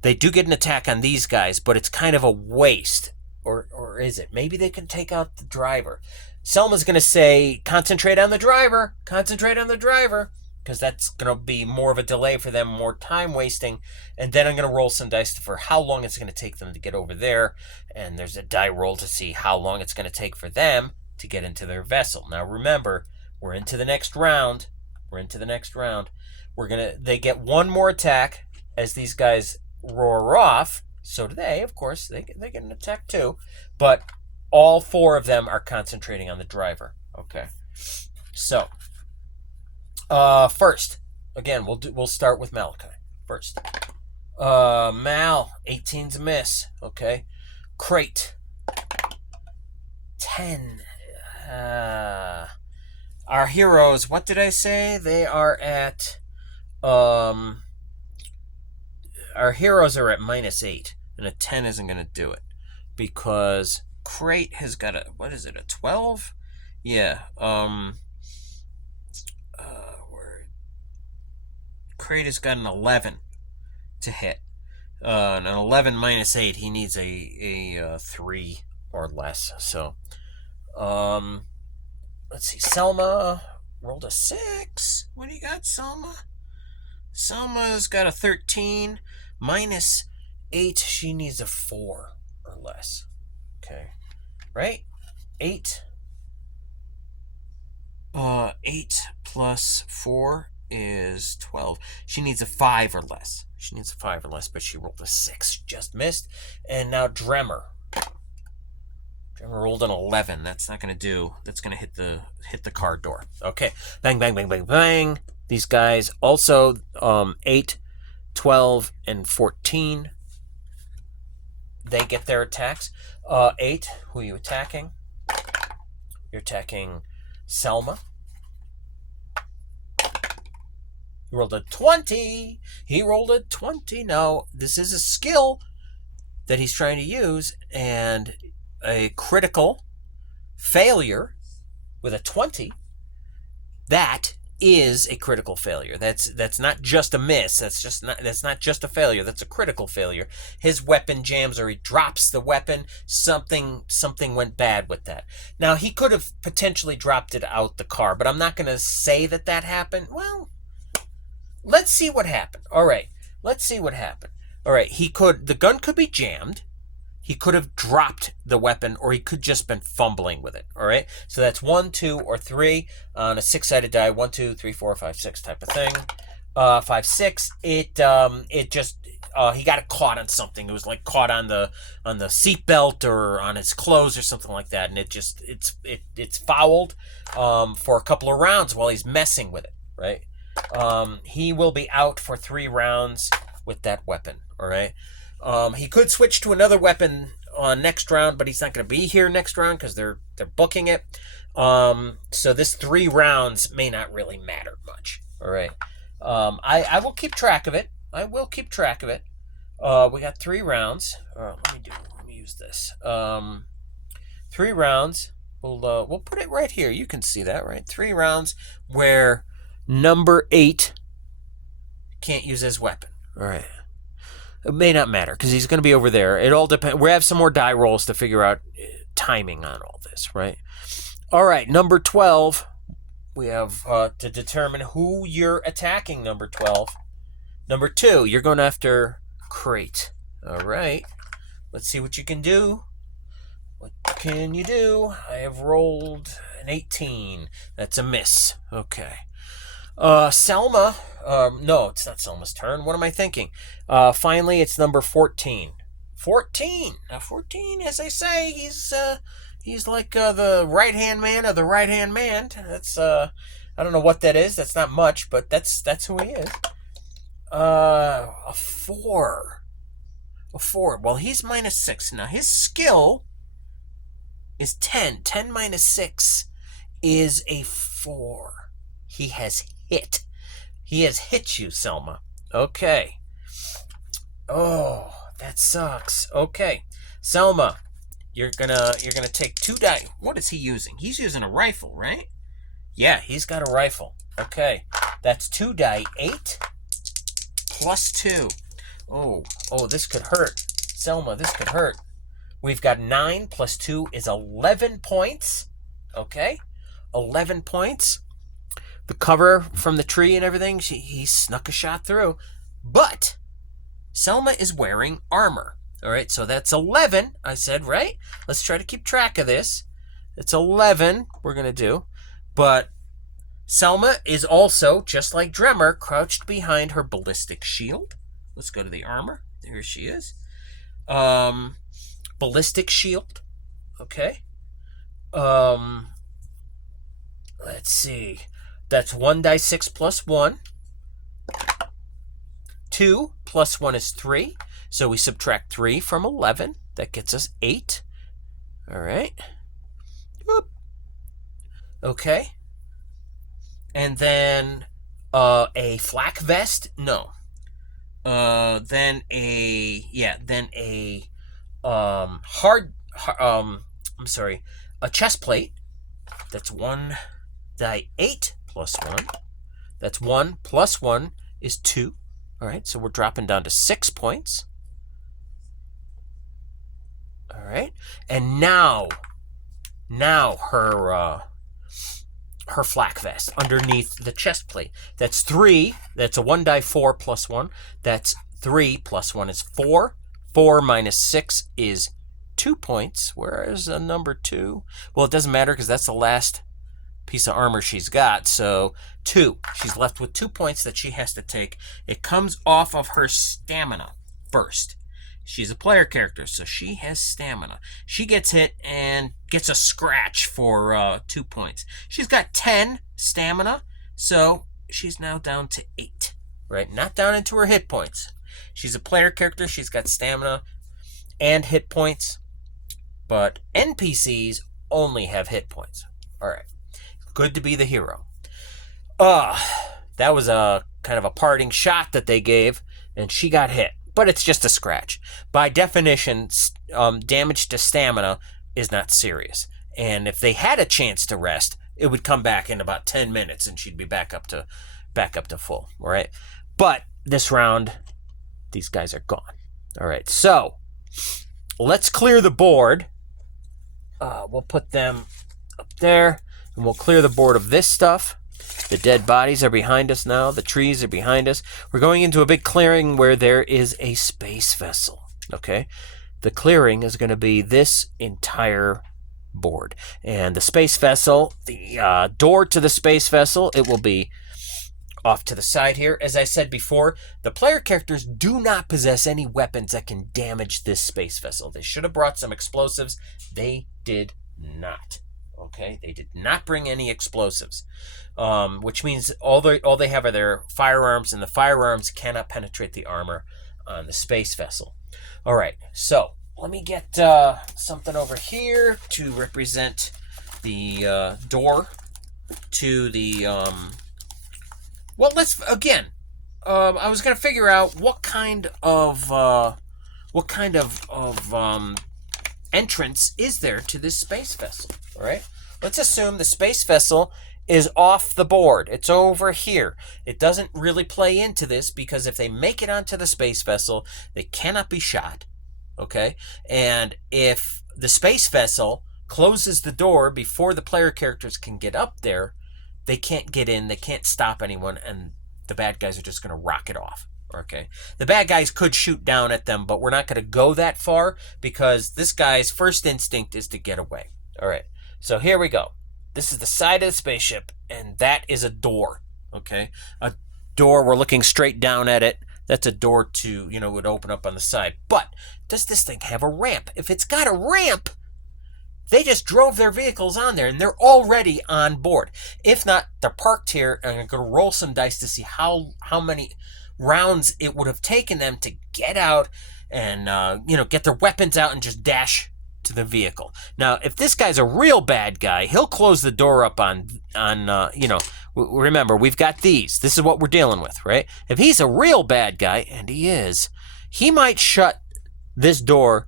They do get an attack on these guys, but it's kind of a waste. Or is it? Maybe they can take out the driver. Selma's going to say, concentrate on the driver. Concentrate on the driver. Because that's going to be more of a delay for them, more time wasting. And then I'm going to roll some dice for how long it's going to take them to get over there. And there's a die roll to see how long it's going to take for them to get into their vessel. Now remember, we're into the next round. They get one more attack as these guys roar off. So do they, of course. They get an attack too. But all 4 of them are concentrating on the driver. Okay. So first, again, we'll start with Malachi first. Mal, 18's a miss. Okay. Crate, 10. Our heroes, what did I say? They are at, our heroes are at -8, and a 10 isn't going to do it because Crate has got a 12? Yeah. Crate has got an 11 to hit. An 11 -8, he needs a 3 or less. So, let's see. Selma rolled a 6. What do you got, Selma? Selma's got a 13 -8. She needs a 4 or less. Okay, right? 8. 8 plus 4 is 12. She needs a 5 or less. But she rolled a 6. Just missed. And now Dremmer. Dremmer rolled an 11. That's not going to do. That's going to hit the car door. Okay. Bang, bang, bang, bang, bang. These guys also 8, 12, and 14. They get their attacks. 8, who are you attacking? You're attacking Selma. He rolled a 20. Now, this is a skill that he's trying to use, and a critical failure with a 20, that is a critical failure. That's not just a miss. That's not just a failure. That's a critical failure. His weapon jams, or he drops the weapon. Something went bad with that. Now, he could have potentially dropped it out the car, but I'm not going to say that happened. Well, let's see what happened. All right. Let's see what happened. All right. The gun could be jammed. He could have dropped the weapon, or he could just been fumbling with it. All right. So that's 1, 2, or 3 on a 6-sided die. 1, 2, 3, 4, 5, 6 type of thing. 5, 6. It just he got it caught on something. It was like caught on the seatbelt or on his clothes or something like that, and it's fouled for a couple of rounds while he's messing with it. Right. He will be out for 3 rounds with that weapon. All right. He could switch to another weapon next round, but he's not going to be here next round because they're booking it. So this 3 rounds may not really matter much. All right. I will keep track of it. I will keep track of it. We got 3 rounds. Let me use this. 3 rounds. We'll put it right here. You can see that, right? 3 rounds where number 8 can't use his weapon. All right. It may not matter because he's going to be over there. It all depends. We have some more die rolls to figure out timing on all this, right? All right, number 12. We have to determine who you're attacking, number 12. Number 2, you're going after Crate. All right. Let's see what you can do. What can you do? I have rolled an 18. That's a miss. Okay. Selma. No, it's not Selma's turn. What am I thinking? Finally, it's number 14. 14. Now, 14, as I say, he's like the right-hand man of the right-hand man. That's I don't know what that is. That's not much, but that's who he is. A 4. A 4. Well, he's -6. Now, his skill is 10. 10 minus 6 is a 4. He has hit. He has hit you, Selma. Okay. Oh, that sucks. Okay. Selma, you're gonna take 2 die. What is he using? He's using a rifle, right? Yeah, he's got a rifle. Okay. That's 2 die 8 plus 2. Oh, this could hurt. Selma, this could hurt. We've got 9 plus 2 is 11 points. Okay? 11 points. The cover from the tree and everything, he snuck a shot through. But Selma is wearing armor. All right, so that's 11, I said, right? Let's try to keep track of this. It's 11 we're going to do. But Selma is also, just like Dremmer, crouched behind her ballistic shield. Let's go to the armor. There she is. Ballistic shield. Okay. Let's see. That's 1 die 6 plus 1. 2 plus 1 is 3. So we subtract 3 from 11. That gets us 8. All right. Whoop. Okay. And then a flak vest? No. Then a chest plate. That's 1 die 8 plus 1. That's 1 plus 1 is 2. All right, so we're dropping down to 6 points. All right, and now her flak vest underneath the chest plate. That's 3. That's a 1 die 4 plus 1. That's 3 plus 1 is 4. 4 minus 6 is 2 points. Whereas a number 2? Well, it doesn't matter because that's the last piece of armor she's got. So 2. She's left with 2 points that she has to take. It comes off of her stamina first. She's a player character, so she has stamina. She gets hit and gets a scratch for 2 points. She's got 10 stamina, so she's now down to 8. Right? Not down into her hit points. She's a player character. She's got stamina and hit points. But NPCs only have hit points. All right. Good to be the hero. That was a kind of a parting shot that they gave, and she got hit. But it's just a scratch. By definition, damage to stamina is not serious. And if they had a chance to rest, it would come back in about 10 minutes, and she'd be back up to full. All right. But this round, these guys are gone. All right. So let's clear the board. We'll put them up there, and we'll clear the board of this stuff. The dead bodies are behind us now. The trees are behind us. We're going into a big clearing where there is a space vessel. Okay? The clearing is going to be this entire board. And the space vessel, the door to the space vessel, it will be off to the side here. As I said before, the player characters do not possess any weapons that can damage this space vessel. They should have brought some explosives. They did not. Okay? They did not bring any explosives. Which means all they have are their firearms, and the firearms cannot penetrate the armor on the space vessel. All right, so let me get something over here to represent the door to the well, let's again. I was gonna figure out what kind of entrance is there to this space vessel. All right. Let's assume the space vessel is off the board. It's over here. It doesn't really play into this because if they make it onto the space vessel, they cannot be shot. Okay. And if the space vessel closes the door before the player characters can get up there, they can't get in, they can't stop anyone, and the bad guys are just going to rock it off. Okay. The bad guys could shoot down at them, but we're not going to go that far because this guy's first instinct is to get away. All right. So here we go. This is the side of the spaceship, and that is a door. Okay. A door, we're looking straight down at it. That's a door to, would open up on the side. But does this thing have a ramp? If it's got a ramp, they just drove their vehicles on there, and they're already on board. If not, they're parked here, and I'm going to roll some dice to see how many rounds it would have taken them to get out and, get their weapons out and just dash to the vehicle. Now, if this guy's a real bad guy, he'll close the door up on remember, we've got these. This is what we're dealing with, right? If he's a real bad guy, and he is, he might shut this door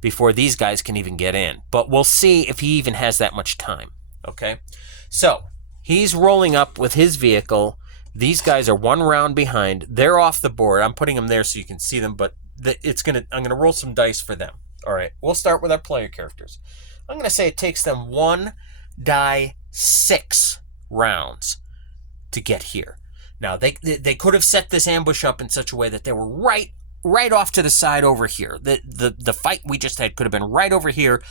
before these guys can even get in. But we'll see if he even has that much time, okay? So, he's rolling up with his vehicle. These guys are one round behind. They're off the board. I'm putting them there so you can see them, but I'm going to roll some dice for them. All right, we'll start with our player characters. I'm going to say it takes them 1d6 rounds to get here. Now, they could have set this ambush up in such a way that they were right off to the side over here. The fight we just had could have been right over here,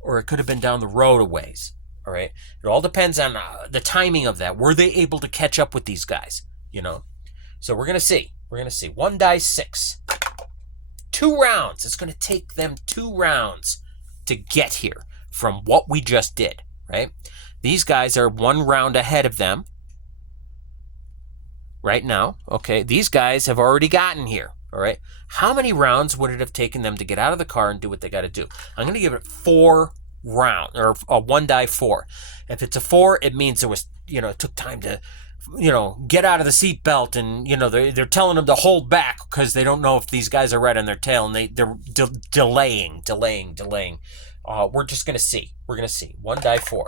or it could have been down the road a ways. All right, it all depends on the timing of that. Were they able to catch up with these guys? So we're gonna see. 1d6. 2 rounds. It's gonna take them 2 rounds to get here from what we just did. Right? These guys are 1 round ahead of them right now. Okay, these guys have already gotten here. All right. How many rounds would it have taken them to get out of the car and do what they got to do? I'm going to give it 4 rounds, or a 1d4. If it's a 4, it means it was, it took time to, get out of the seat belt, and, they're telling them to hold back because they don't know if these guys are right on their tail, and they're delaying. We're just going to see. We're going to see. 1d4.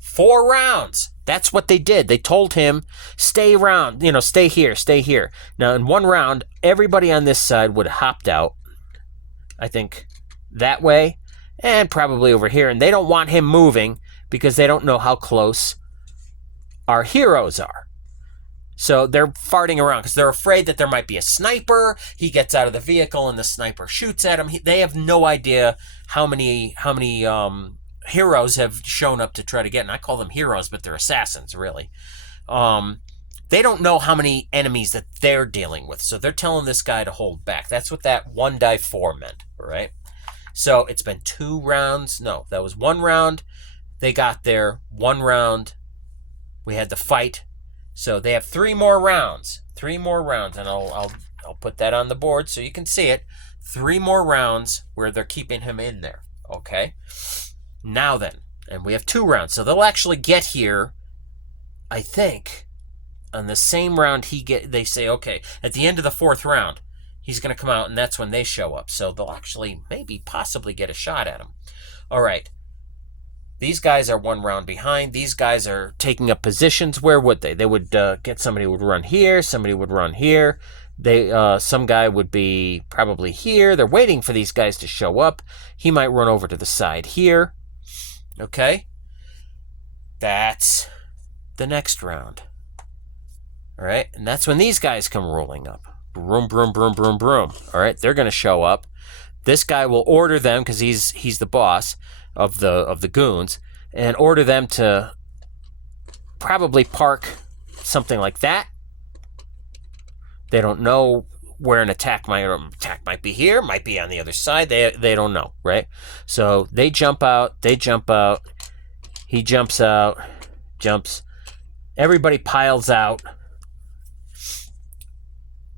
4 rounds. That's what they did. They told him, stay around, stay here. Now, in 1 round, everybody on this side would have hopped out, I think, that way, and probably over here. And they don't want him moving because they don't know how close our heroes are. So they're farting around because they're afraid that there might be a sniper. He gets out of the vehicle and the sniper shoots at him. They have no idea how many heroes have shown up to try to get, and I call them heroes, but they're assassins, really. They don't know how many enemies that they're dealing with, so they're telling this guy to hold back. That's what that 1d4 meant, all right? So it's been 2 rounds. No, that was 1 round. They got there. 1 round. We had the fight. So they have 3 more rounds. 3 more rounds, and I'll put that on the board so you can see it. 3 more rounds where they're keeping him in there, okay? Now then, and we have 2 rounds, so they'll actually get here, I think, on the same round they say, okay, at the end of the 4th round, he's going to come out, and that's when they show up. So they'll actually possibly get a shot at him. All right. These guys are 1 round behind. These guys are taking up positions. Where would they? They would get somebody would run here. Somebody would run here. Some guy would be probably here. They're waiting for these guys to show up. He might run over to the side here. Okay? That's the next round. All right? And that's when these guys come rolling up. Broom, broom, broom, broom, broom. All right? They're going to show up. This guy will order them, because he's the boss of the goons, and order them to probably park something like that. They don't know where an attack might be here, might be on the other side. They don't know, right? So they jump out. He jumps out, jumps. Everybody piles out.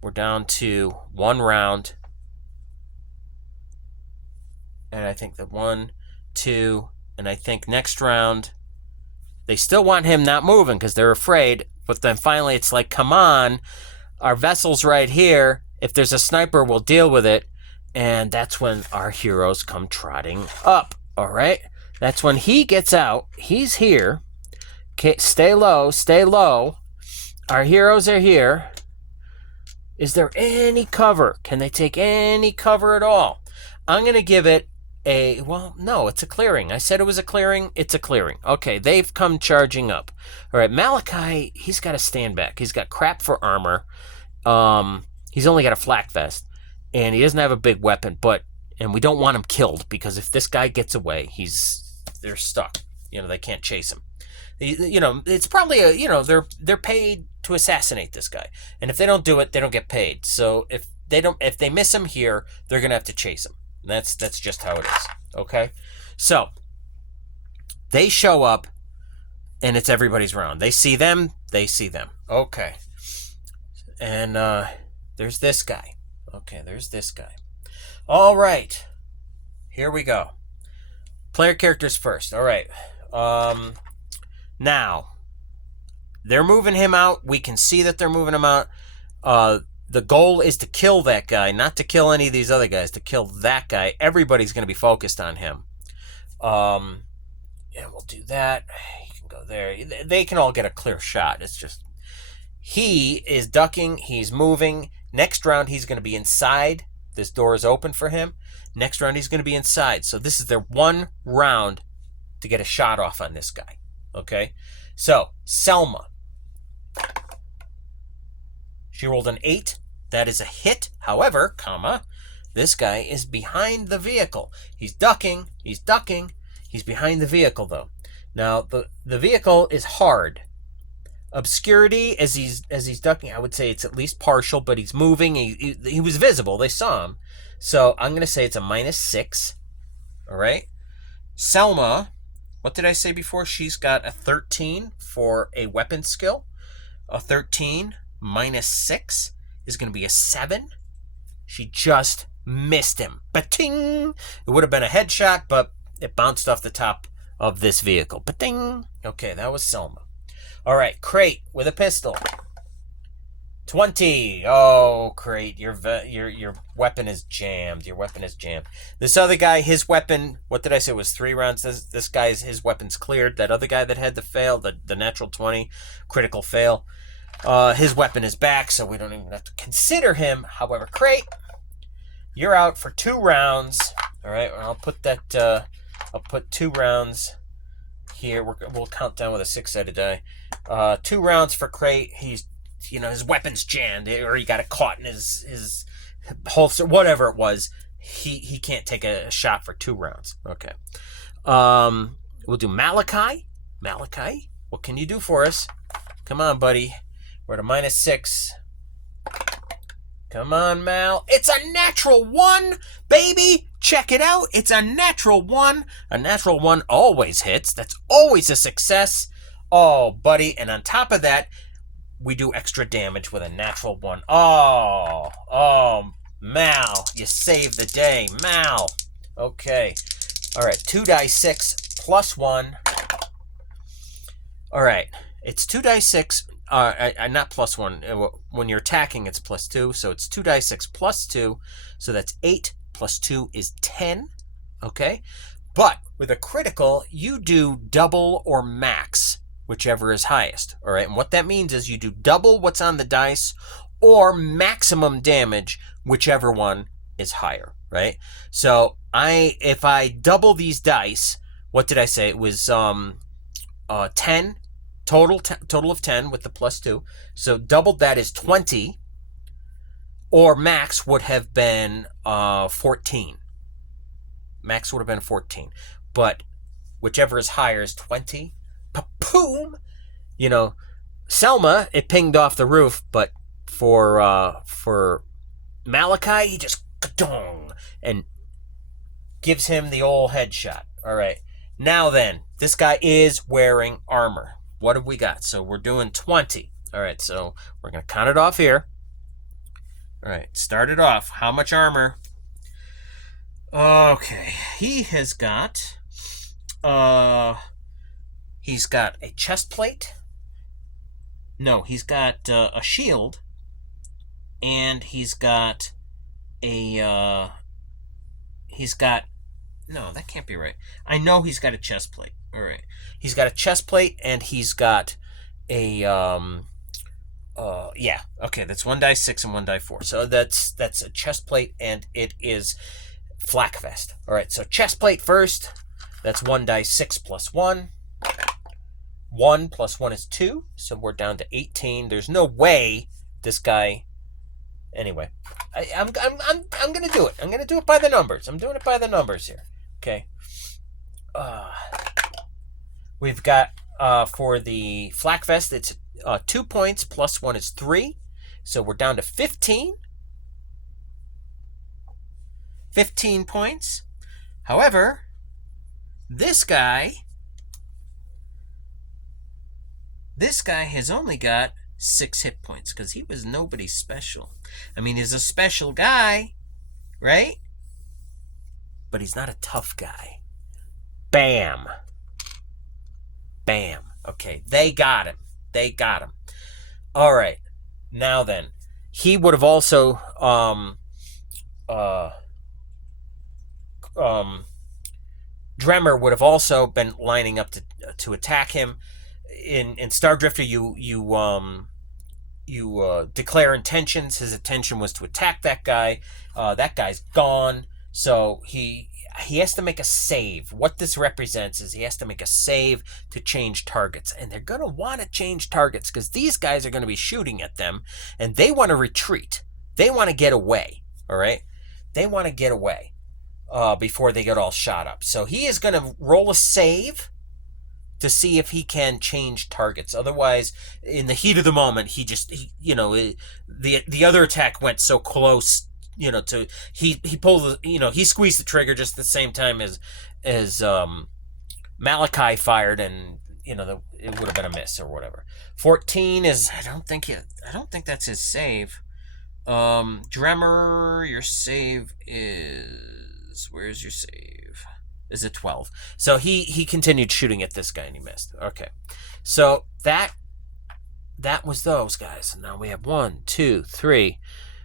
We're down to 1 round. And I think the 1, 2, and I think next round, they still want him not moving because they're afraid. But then finally it's like, come on, our vessel's right here. If there's a sniper, we'll deal with it. And that's when our heroes come trotting up, all right? That's when he gets out. He's here. Okay, stay low, stay low. Our heroes are here. Is there any cover? Can they take any cover at all? I'm going to give it well, no, it's a clearing. I said it was a clearing. It's a clearing. Okay, they've come charging up. All right, Malachi, he's got to stand back. He's got crap for armor. He's only got a flak vest, and he doesn't have a big weapon, and we don't want him killed, because if this guy gets away, they're stuck. They can't chase him. It's probably they're paid to assassinate this guy, and if they don't do it, they don't get paid. So if they miss him here, they're gonna have to chase him. That's just how it is. Okay, so they show up, and it's everybody's round. They see them. Okay, and there's this guy. Okay, there's this guy. All right, here we go. Player characters first. All right. Now, they're moving him out. We can see that they're moving him out. The goal is to kill that guy, not to kill any of these other guys, to kill that guy. Everybody's going to be focused on him. Yeah, we'll do that. He can go there. They can all get a clear shot. It's just, he is ducking. He's moving. Next round, he's going to be inside. This door is open for him. Next round, he's going to be inside. So this is their one round to get a shot off on this guy. Okay? So, Selma. She rolled an 8. That is a hit. However, this guy is behind the vehicle. He's ducking. He's behind the vehicle, though. Now, the vehicle is hard. Obscurity, as he's ducking, I would say it's at least partial, but he's moving. He was visible. They saw him. So I'm going to say it's a -6. All right? Selma, what did I say before? She's got a 13 for a weapon skill. A 13 -6 is going to be a 7. She just missed him. Ba-ting! It would have been a headshot, but it bounced off the top of this vehicle. Ba-ting! Okay, that was Selma. All right, Crate with a pistol. 20. Oh, Crate, your weapon is jammed. Your weapon is jammed. This other guy, his weapon, what did I say, it was 3 rounds? This guy's, his weapon's cleared. That other guy that had the fail, the natural 20, critical fail, his weapon is back, so we don't even have to consider him. However, Crate, you're out for 2 rounds. All right, I'll put that, I'll put 2 rounds here. We'll count down with a 6-sided die. 2 rounds for Crate. He's, his weapon's jammed, or he got it caught in his holster, whatever it was. He can't take a shot for 2 rounds. Okay. We'll do Malachi. Malachi, what can you do for us? Come on, buddy. We're at a -6. Come on, Mal. It's a natural 1, baby. Check it out. It's a natural 1. A natural 1 always hits. That's always a success. Oh, buddy. And on top of that, we do extra damage with a natural 1. Oh, Mal. You saved the day. Mal. Okay. All right. 2 die 6 plus 1. All right. It's 2 die 6. Not plus 1. When you're attacking, it's plus 2. So it's 2 die 6 plus 2. So that's 8 plus 2 is 10. Okay? But with a critical, you do double or max, whichever is highest. All right? And what that means is you do double what's on the dice or maximum damage, whichever one is higher. Right? So if I double these dice, what did I say? It was 10. Total of 10 with the plus 2. So doubled that is 20. Or max would have been 14. Max would have been 14. But whichever is higher is 20. Pa-boom! Selma, it pinged off the roof, but for Malachi, he just ka-dong, and gives him the old headshot. All right. Now then, this guy is wearing armor. What have we got? So we're doing 20. All right, so we're going to count it off here. All right, start it off. How much armor? Okay, he has got, he's got a chest plate. No, he's got a shield, and he's got a, he's got, no, that can't be right. I know he's got a chest plate. All right, he's got a chest plate, and he's got a, yeah, okay, that's 1 die 6 and 1 die 4. So that's a chest plate, and it is flak vest. All right, so chest plate first. That's 1 die 6 plus 1. 1 plus 1 is 2, so we're down to 18. There's no way this guy. Anyway, I'm gonna do it. I'm gonna do it by the numbers. I'm doing it by the numbers here. Okay. We've got for the flak vest, it's 2 points plus 1 is 3, so we're down to 15. 15 points. However, this guy has only got 6 hit points because he was nobody special. I mean, he's a special guy, right? But he's not a tough guy. Bam. Bam. Okay, they got him. All right. Now then, he would have also Dremmer would have also been lining up to attack him. In Stardrifter, you declare intentions. His intention was to attack that guy. That guy's gone, so he has to make a save. What this represents is he has to make a save to change targets, and they're gonna want to change targets because these guys are going to be shooting at them, and they want to retreat. They want to get away. All right, they want to get away before they get all shot up. So he is going to roll a save to see if he can change targets. Otherwise, in the heat of the moment, the other attack went so close, to he pulled he squeezed the trigger just at the same time as Malachi fired, and it would have been a miss or whatever. 14 is I don't think that's his save. Dremmer, your save is, where's your save? Is it 12? So he continued shooting at this guy and he missed. Okay, so that was those guys. Now we have 1, 2, 3,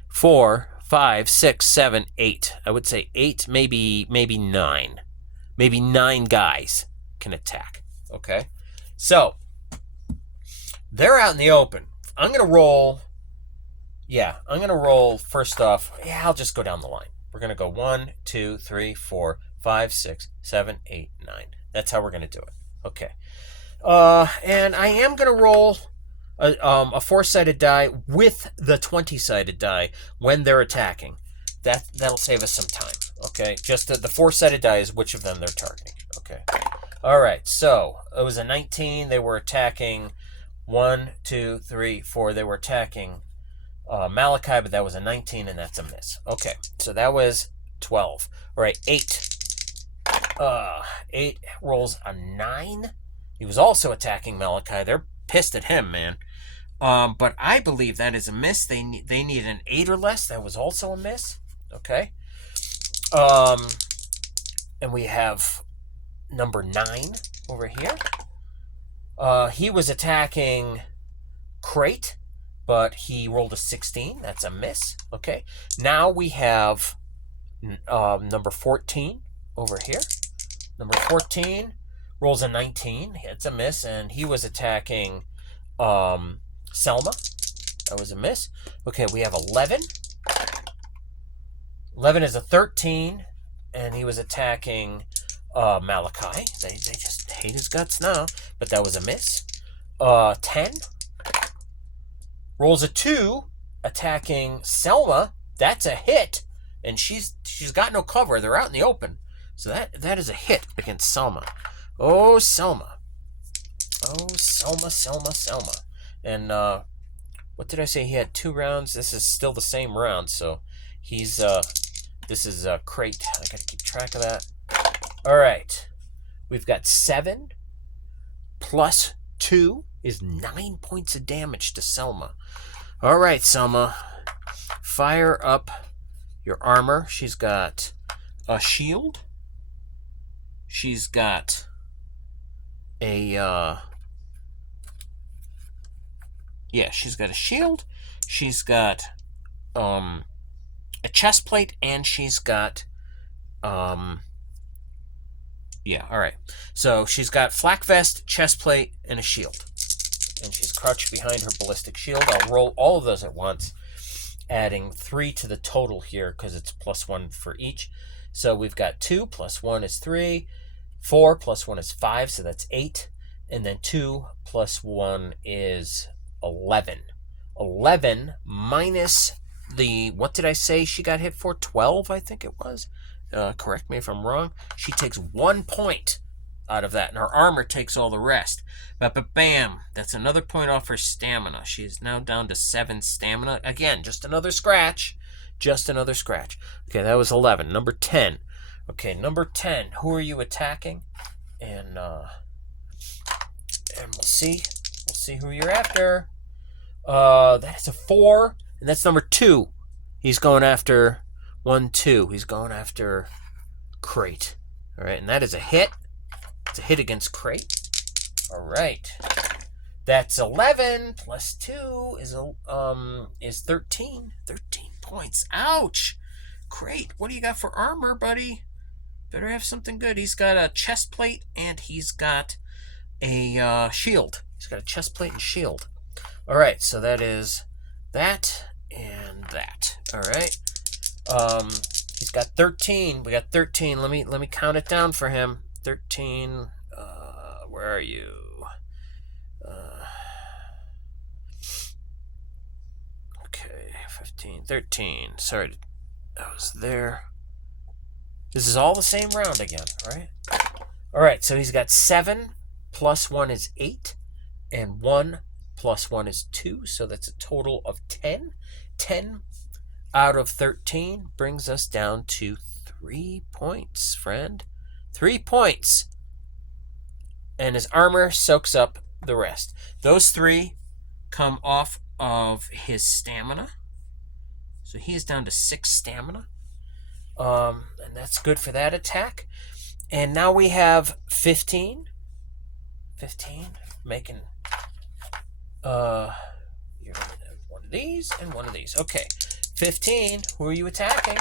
4, 5, 6, 7, 8. I would say 8, maybe 9. Maybe 9 guys can attack. Okay, so they're out in the open. I'm gonna roll first off. Yeah, I'll just go down the line. We're gonna go 1, 2, 3, 4, 5, 6, 7, 8, 9. That's how we're going to do it. Okay. And I am going to roll a 4-sided die with the 20-sided die when they're attacking. That'll save us some time. Okay. Just the 4-sided die is which of them they're targeting. Okay. All right. So it was a 19. They were attacking 1, 2, 3, 4. They were attacking Malachi, but that was a 19, and that's a miss. Okay. So that was 12. All right. 8. 8 rolls a 9. He was also attacking Malachi. They're pissed at him, man. But I believe that is a miss. They need an 8 or less. That was also a miss. Okay. And we have number 9 over here. He was attacking Crate, but he rolled a 16. That's a miss. Okay. Now we have number 14 over here. Number 14 rolls a 19. It's a miss, and he was attacking Selma. That was a miss. Okay, we have 11. 11 is a 13, and he was attacking Malachi. They just hate his guts now, but that was a miss. 10 rolls a 2, attacking Selma. That's a hit, and she's got no cover. They're out in the open. So that is a hit against Selma. Oh, Selma. Oh, Selma. And what did I say? He had 2 rounds. This is still the same round. So he's this is Crate. I got to keep track of that. All right. We've got 7 plus 2 is 9 points of damage to Selma. All right, Selma. Fire up your armor. She's got a shield. She's got a she's got a shield. She's got a chest plate, and she's got all right. So she's got flak vest, chest plate, and a shield. And she's crouched behind her ballistic shield. I'll roll all of those at once, adding 3 to the total here because it's +1 for each. So we've got 2 + 1 is 3, 4 + 1 is 5, so that's 8, and then 2 + 1 is 11. 11 minus the, what did I say she got hit for? 12, I think it was. Correct me if I'm wrong. She takes 1 point out of that, and her armor takes all the rest. But bam, that's another point off her stamina. She is now down to 7 stamina. Again, just another scratch. Just another scratch. Okay, that was 11. Number 10. Okay, number 10. Who are you attacking? And we'll see. We'll see who you're after. That's a 4, and that's number 2. He's going after 1, 2. He's going after Crate. All right, and that is a hit. It's a hit against Crate. All right. That's 11 plus 2 is 13. 13 points. Ouch. Crate, what do you got for armor, buddy? Better have something good. He's got a chest plate, and he's got a shield. He's got a chest plate and shield. All right, so that is that and that. All right. He's got 13. We got 13. Let me count it down for him. 13. Where are you? Okay, 15, 13. Sorry, I was there. This is all the same round again, right? All right, so he's got 7 plus 1 is 8, and 1 plus 1 is 2, so that's a total of 10. 10 out of 13 brings us down to 3 points, friend. 3 points. And his armor soaks up the rest. Those 3 come off of his stamina. So he is down to 6 stamina. And that's good for that attack. And now we have 15. 15, making you're gonna have one of these and one of these. Okay. 15, who are you attacking?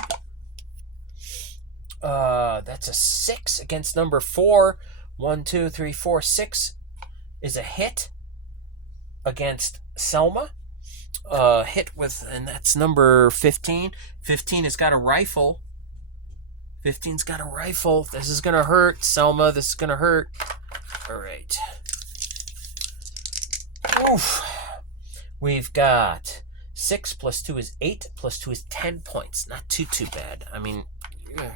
That's a 6 against number 4. 1, 2, 3, 4, 6 is a hit against Selma. Hit with, and that's number 15. 15 has got a rifle. 15's got a rifle. This is gonna hurt, Selma. This is gonna hurt. All right. Oof. We've got 6 plus 2 is 8 plus 2 is 10 points. Not too bad. I mean,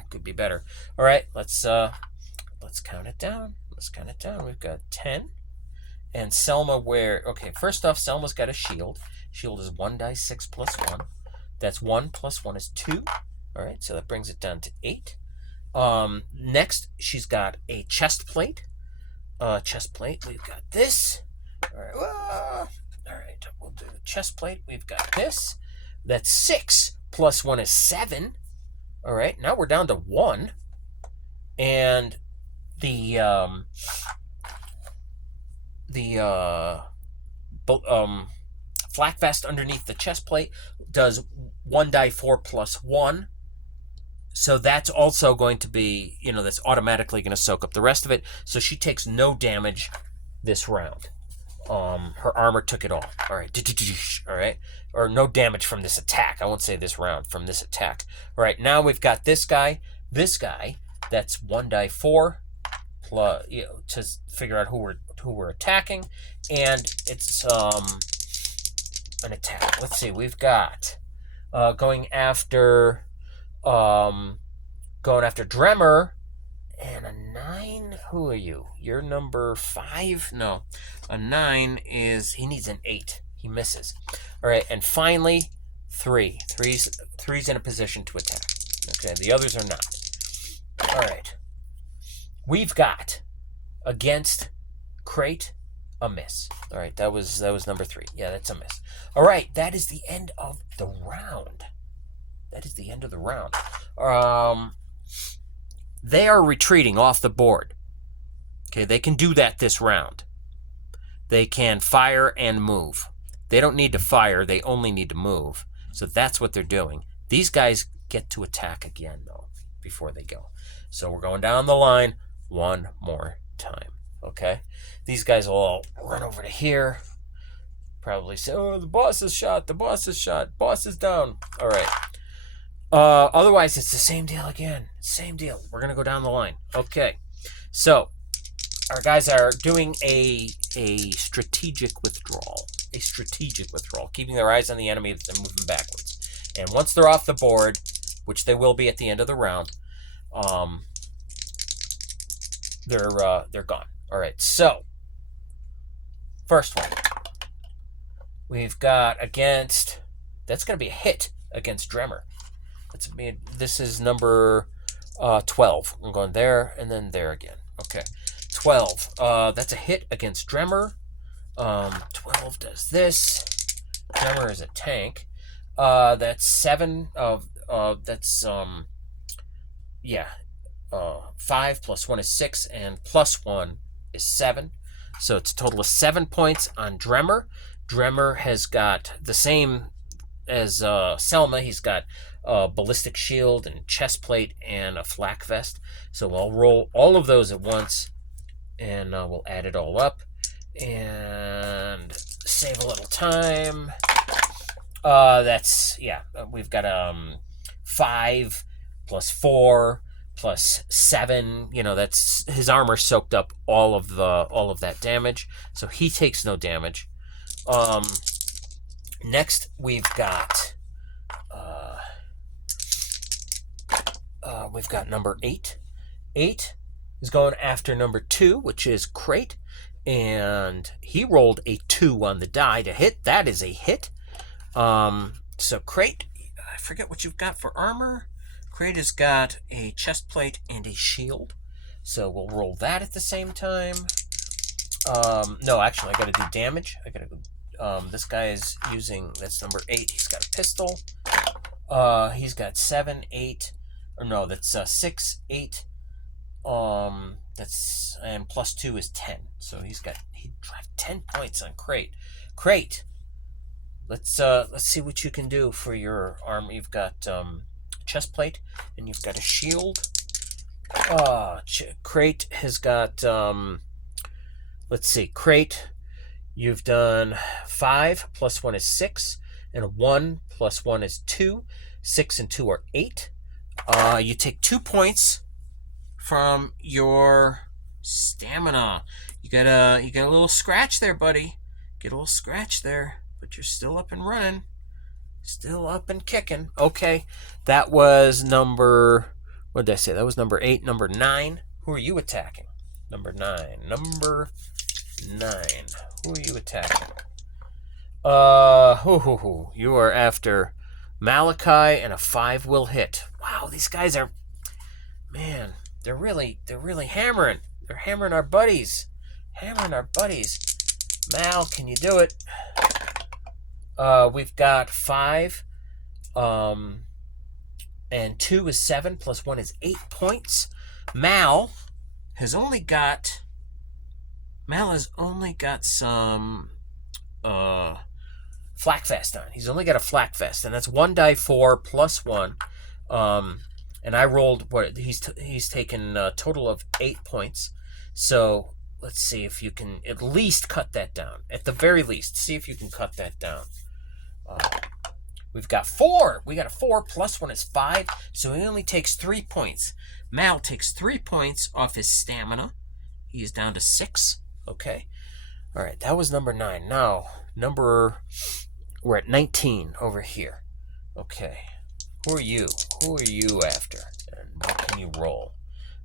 could be better. All right, let's count it down. Let's count it down. We've got 10. And Selma, okay, first off, Selma's got a shield. Shield is 1 die 6 plus 1. That's 1 plus 1 is 2. All right, so that brings it down to 8. Next, she's got a chest plate. Chest plate, we've got this. All right, all right, we'll do the chest plate. We've got this. That's 6 plus 1 is 7. All right, now we're down to 1. And the flak vest underneath the chest plate does 1 die 4 plus 1. So that's also going to be, that's automatically going to soak up the rest of it. So she takes no damage this round. Her armor took it all. All right. All right. Or no damage from this attack. I won't say this round, from this attack. All right. Now we've got this guy. This guy. That's 1 die 4 plus, to figure out who we're attacking. And it's an attack. Let's see. We've got going after Dremmer, and a 9. Who are you? You're number 5? No. A 9 is, he needs an 8. He misses. All right, and finally, 3. Three's in a position to attack. Okay, the others are not. All right. We've got, against Crate, a miss. All right, that was number 3. Yeah, that's a miss. All right, that is the end of the round. That is the end of the round. they are retreating off the board. Okay, they can do that this round. They can fire and move. They don't need to fire, they only need to move. So that's what they're doing. These guys get to attack again, though, before they go. So we're going down the line one more time, okay? These guys will all run over to here. Probably say, oh, the boss is shot, the boss is shot, boss is down. All right. Otherwise, it's the same deal again. Same deal. We're going to go down the line. Okay. So our guys are doing a strategic withdrawal. A strategic withdrawal, keeping their eyes on the enemy as they're moving backwards. And once they're off the board, which they will be at the end of the round, they're gone. All right. So first one, we've got against. That's going to be a hit against Dremmer. This is number 12. I'm going there and then there again. Okay. 12. That's a hit against Dremmer. 12 does this. Dremmer is a tank. That's 7 of that's 5 plus 1 is 6 and plus 1 is 7. So it's a total of 7 points on Dremmer. Dremmer has got the same as Selma. He's got a ballistic shield and chest plate and a flak vest. So I'll roll all of those at once and we'll add it all up and save a little time. We've got 5 plus 4 plus 7. That's his armor soaked up all of that damage, so he takes no damage. Next we've got number 8. 8 is going after number 2, which is Crate, and he rolled a 2 on the die to hit. That is a hit. So Crate, I forget what you've got for armor. Crate has got a chest plate and a shield, so we'll roll that at the same time. No, actually, I got to do damage. This guy is using, that's number 8. He's got a pistol. He's got 7, 8, or no, that's 6, 8. And plus 2 is 10. So he drive 10 points on Crate. Crate, let's see what you can do for your armor. You've got chest plate and you've got a shield. Crate has got let's see, Crate, you've done 5 plus 1 is 6, and 1 plus 1 is 2. 6 and 2 are 8. You take 2 points from your stamina. You got a little scratch there, buddy. Get a little scratch there, but you're still up and running. Still up and kicking. Okay, that was number, what did I say? That was number 8. Number 9. Who are you attacking? Number 9. Number 9. Who are you attacking? You are after Malachi, and a 5 will hit. Wow, these guys are, man, they're really hammering. They're hammering our buddies. Mal, can you do it? We've got 5, and 2 is 7, plus 1 is 8 points. Mal has only got some flak vest on. He's only got a flak vest, and that's 1 die 4 plus 1. And I rolled what he's taken a total of 8 points. So let's see if you can at least cut that down. At the very least, see if you can cut that down. We've got 4. We got a 4 plus 1 is 5. So he only takes 3 points. Mal takes 3 points off his stamina. He is down to 6. Okay. All right. That was number 9. Now, we're at 19 over here. Okay. Who are you? Who are you after? And what can you roll?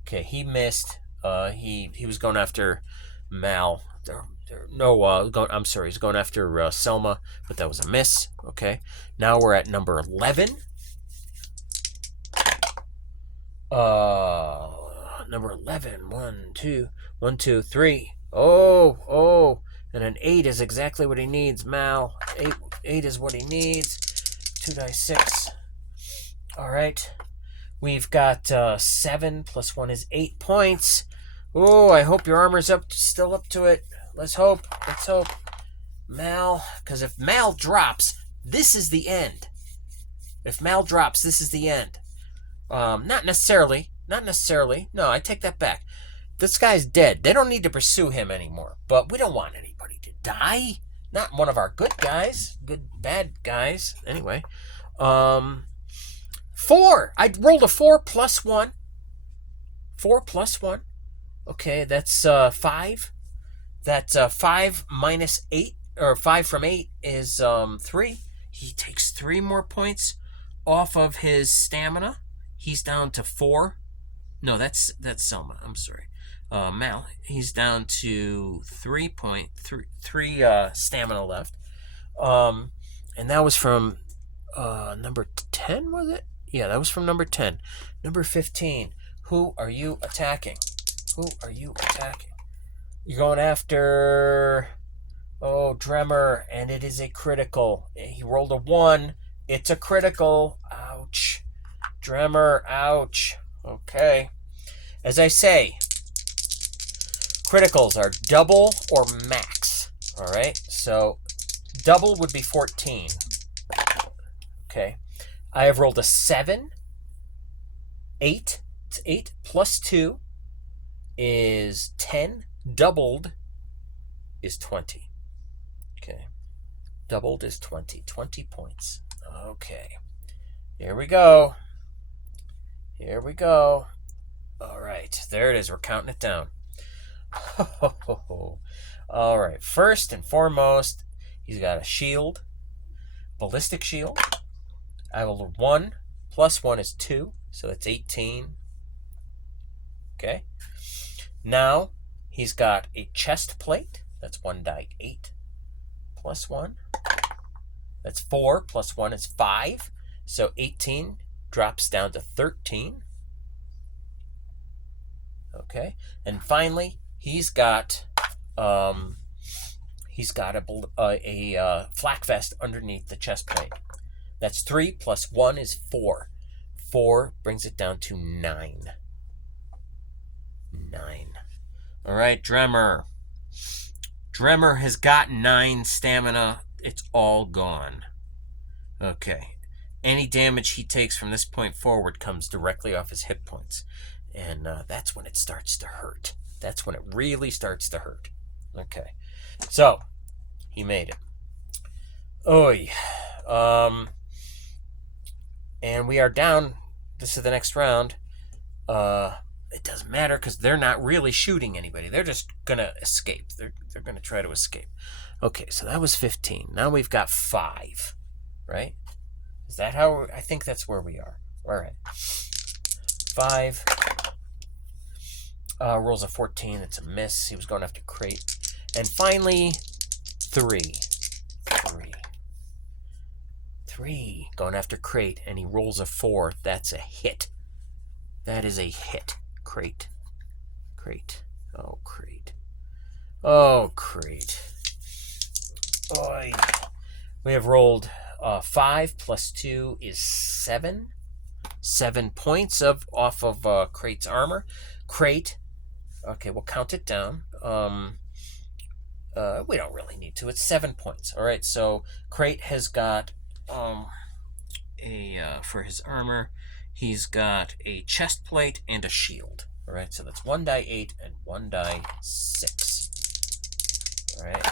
Okay. He missed. He was going after Mal. I'm sorry. He's going after Selma, but that was a miss. Okay. Now we're at number 11. Number 11. 1, 2, 3. Oh, and an 8 is exactly what he needs, Mal. 8 is what he needs. 2 die 6. All right. We've got 7 plus 1 is 8 points. Oh, I hope your armor's still up to it. Let's hope. Let's hope. Mal, because if Mal drops, this is the end. If Mal drops, this is the end. Not necessarily. Not necessarily. No, I take that back. This guy's dead. They don't need to pursue him anymore. But we don't want anybody to die. Not one of our good guys. Good, bad guys. Anyway. 4. I rolled a 4 plus 1. 4 plus 1. Okay, that's 5. That's 5 minus 8. Or 5 from 8 is 3. He takes 3 more points off of his stamina. He's down to 4. No, that's Selma. I'm sorry. Mal. He's down to 3 stamina left. And that was from number 10, was it? Yeah, that was from number 10. Number 15. Who are you attacking? Who are you attacking? You're going after... Oh, Dremmer, and it is a critical. He rolled a 1. It's a critical. Ouch. Dremmer, ouch. Okay. As I say, criticals are double or max. All right? So, double would be 14. Okay. I have rolled a 7. 8. It's 8 plus 2 is 10. Doubled is 20. Okay. Doubled is 20. 20 points. Okay. Here we go. Here we go. All right. There it is. We're counting it down. All right. First and foremost, he's got a shield. Ballistic shield. I will 1 plus 1 is 2. So that's 18. Okay. Now, he's got a chest plate. That's 1 die 8. Plus 1. That's 4. Plus 1 is 5. So 18 drops down to 13. Okay. And finally, he's got a flak vest underneath the chest plate. That's 3 plus 1 is 4. 4 brings it down to 9. 9. All right, Dremmer. Dremmer has got 9 stamina. It's all gone. Okay. Any damage he takes from this point forward comes directly off his hit points. And that's when it starts to hurt. That's when it really starts to hurt. Okay. So, he made it. Oy. And we are down. This is the next round. It doesn't matter because they're not really shooting anybody. They're just going to escape. They're going to try to escape. Okay, so that was 15. Now we've got 5, right? Is that how... I think that's where we are. All right. 5. Rolls a 14. It's a miss. He was going after crate. And finally, 3. 3. Going after crate, and he rolls a 4. That's a hit. That is a hit. Crate. Oh, crate. Oh, crate. Oy. We have rolled 5 plus 2 is 7. 7 points off of Crate's armor. Crate. Okay, we'll count it down. We don't really need to. It's 7 points. All right, so Crate has got for his armor, he's got a chest plate and a shield. All right, so that's 1 die 8 and 1 die 6. All right.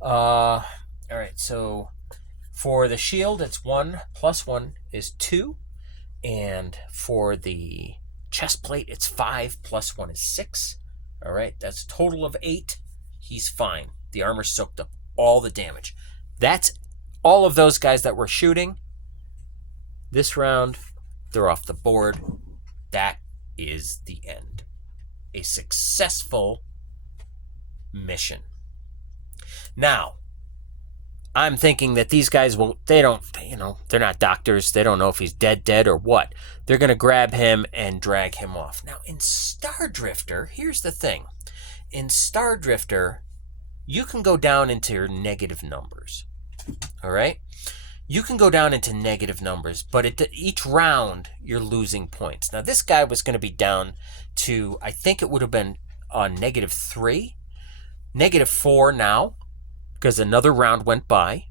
All right, so for the shield, it's 1 plus 1 is 2. And for the chest plate, it's 5 plus 1 is 6. All right, that's a total of 8. He's fine. The armor soaked up all the damage. That's all of those guys that were shooting. This round, they're off the board. That is the end. A successful mission. Now, I'm thinking that these guys they're not doctors. They don't know if he's dead or what. They're going to grab him and drag him off. Now, in Stardrifter, here's the thing. In Stardrifter, you can go down into your negative numbers. All right? you can go down into negative numbers, but each round you're losing points. Now this guy was going to be down to, I think it would have been -3, -4 now, because another round went by.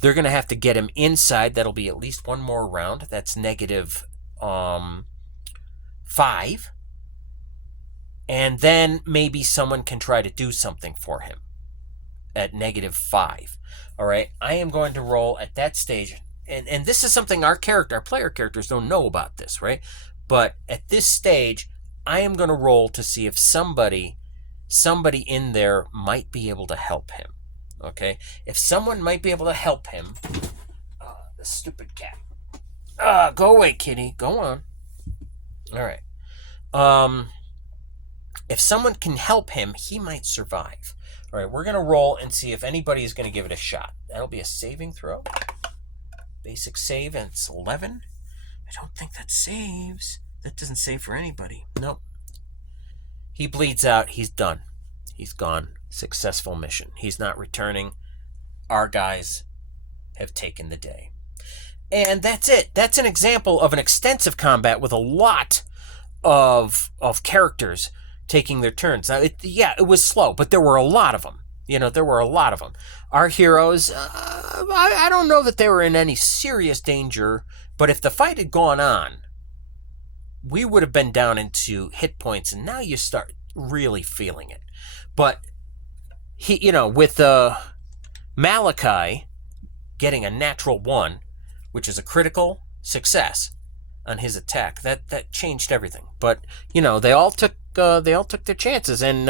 They're going to have to get him inside. That'll be at least one more round. That's -5. And then maybe someone can try to do something for him at -5. All right, I am going to roll at that stage. And this is something our player characters don't know about this, right? But at this stage, I am going to roll to see if somebody in there might be able to help him. Okay? If someone might be able to help him, the stupid cat. Go away, kitty. Go on. All right. If someone can help him, he might survive. All right, we're going to roll and see if anybody is going to give it a shot. That'll be a saving throw. Basic save, and it's 11. I don't think that saves. That doesn't save for anybody. Nope. He bleeds out. He's done. He's gone. Successful mission. He's not returning. Our guys have taken the day. And that's it. That's an example of an extensive combat with a lot of characters taking their turns. Now, it was slow, but there were a lot of them. There were a lot of them. Our heroes, I don't know that they were in any serious danger, but if the fight had gone on, we would have been down into hit points, and now you start really feeling it. But, with Malachi getting a natural 1, which is a critical success on his attack, that changed everything. But, they all took their chances, and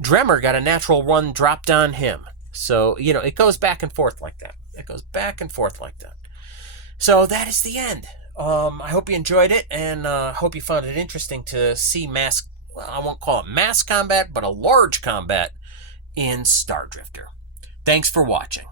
Dremmer got a natural 1 dropped on him. So it goes back and forth like that. So that is the end. I hope you enjoyed it, and hope you found it interesting to see I won't call it mass combat, but a large combat in Stardrifter. Thanks for watching.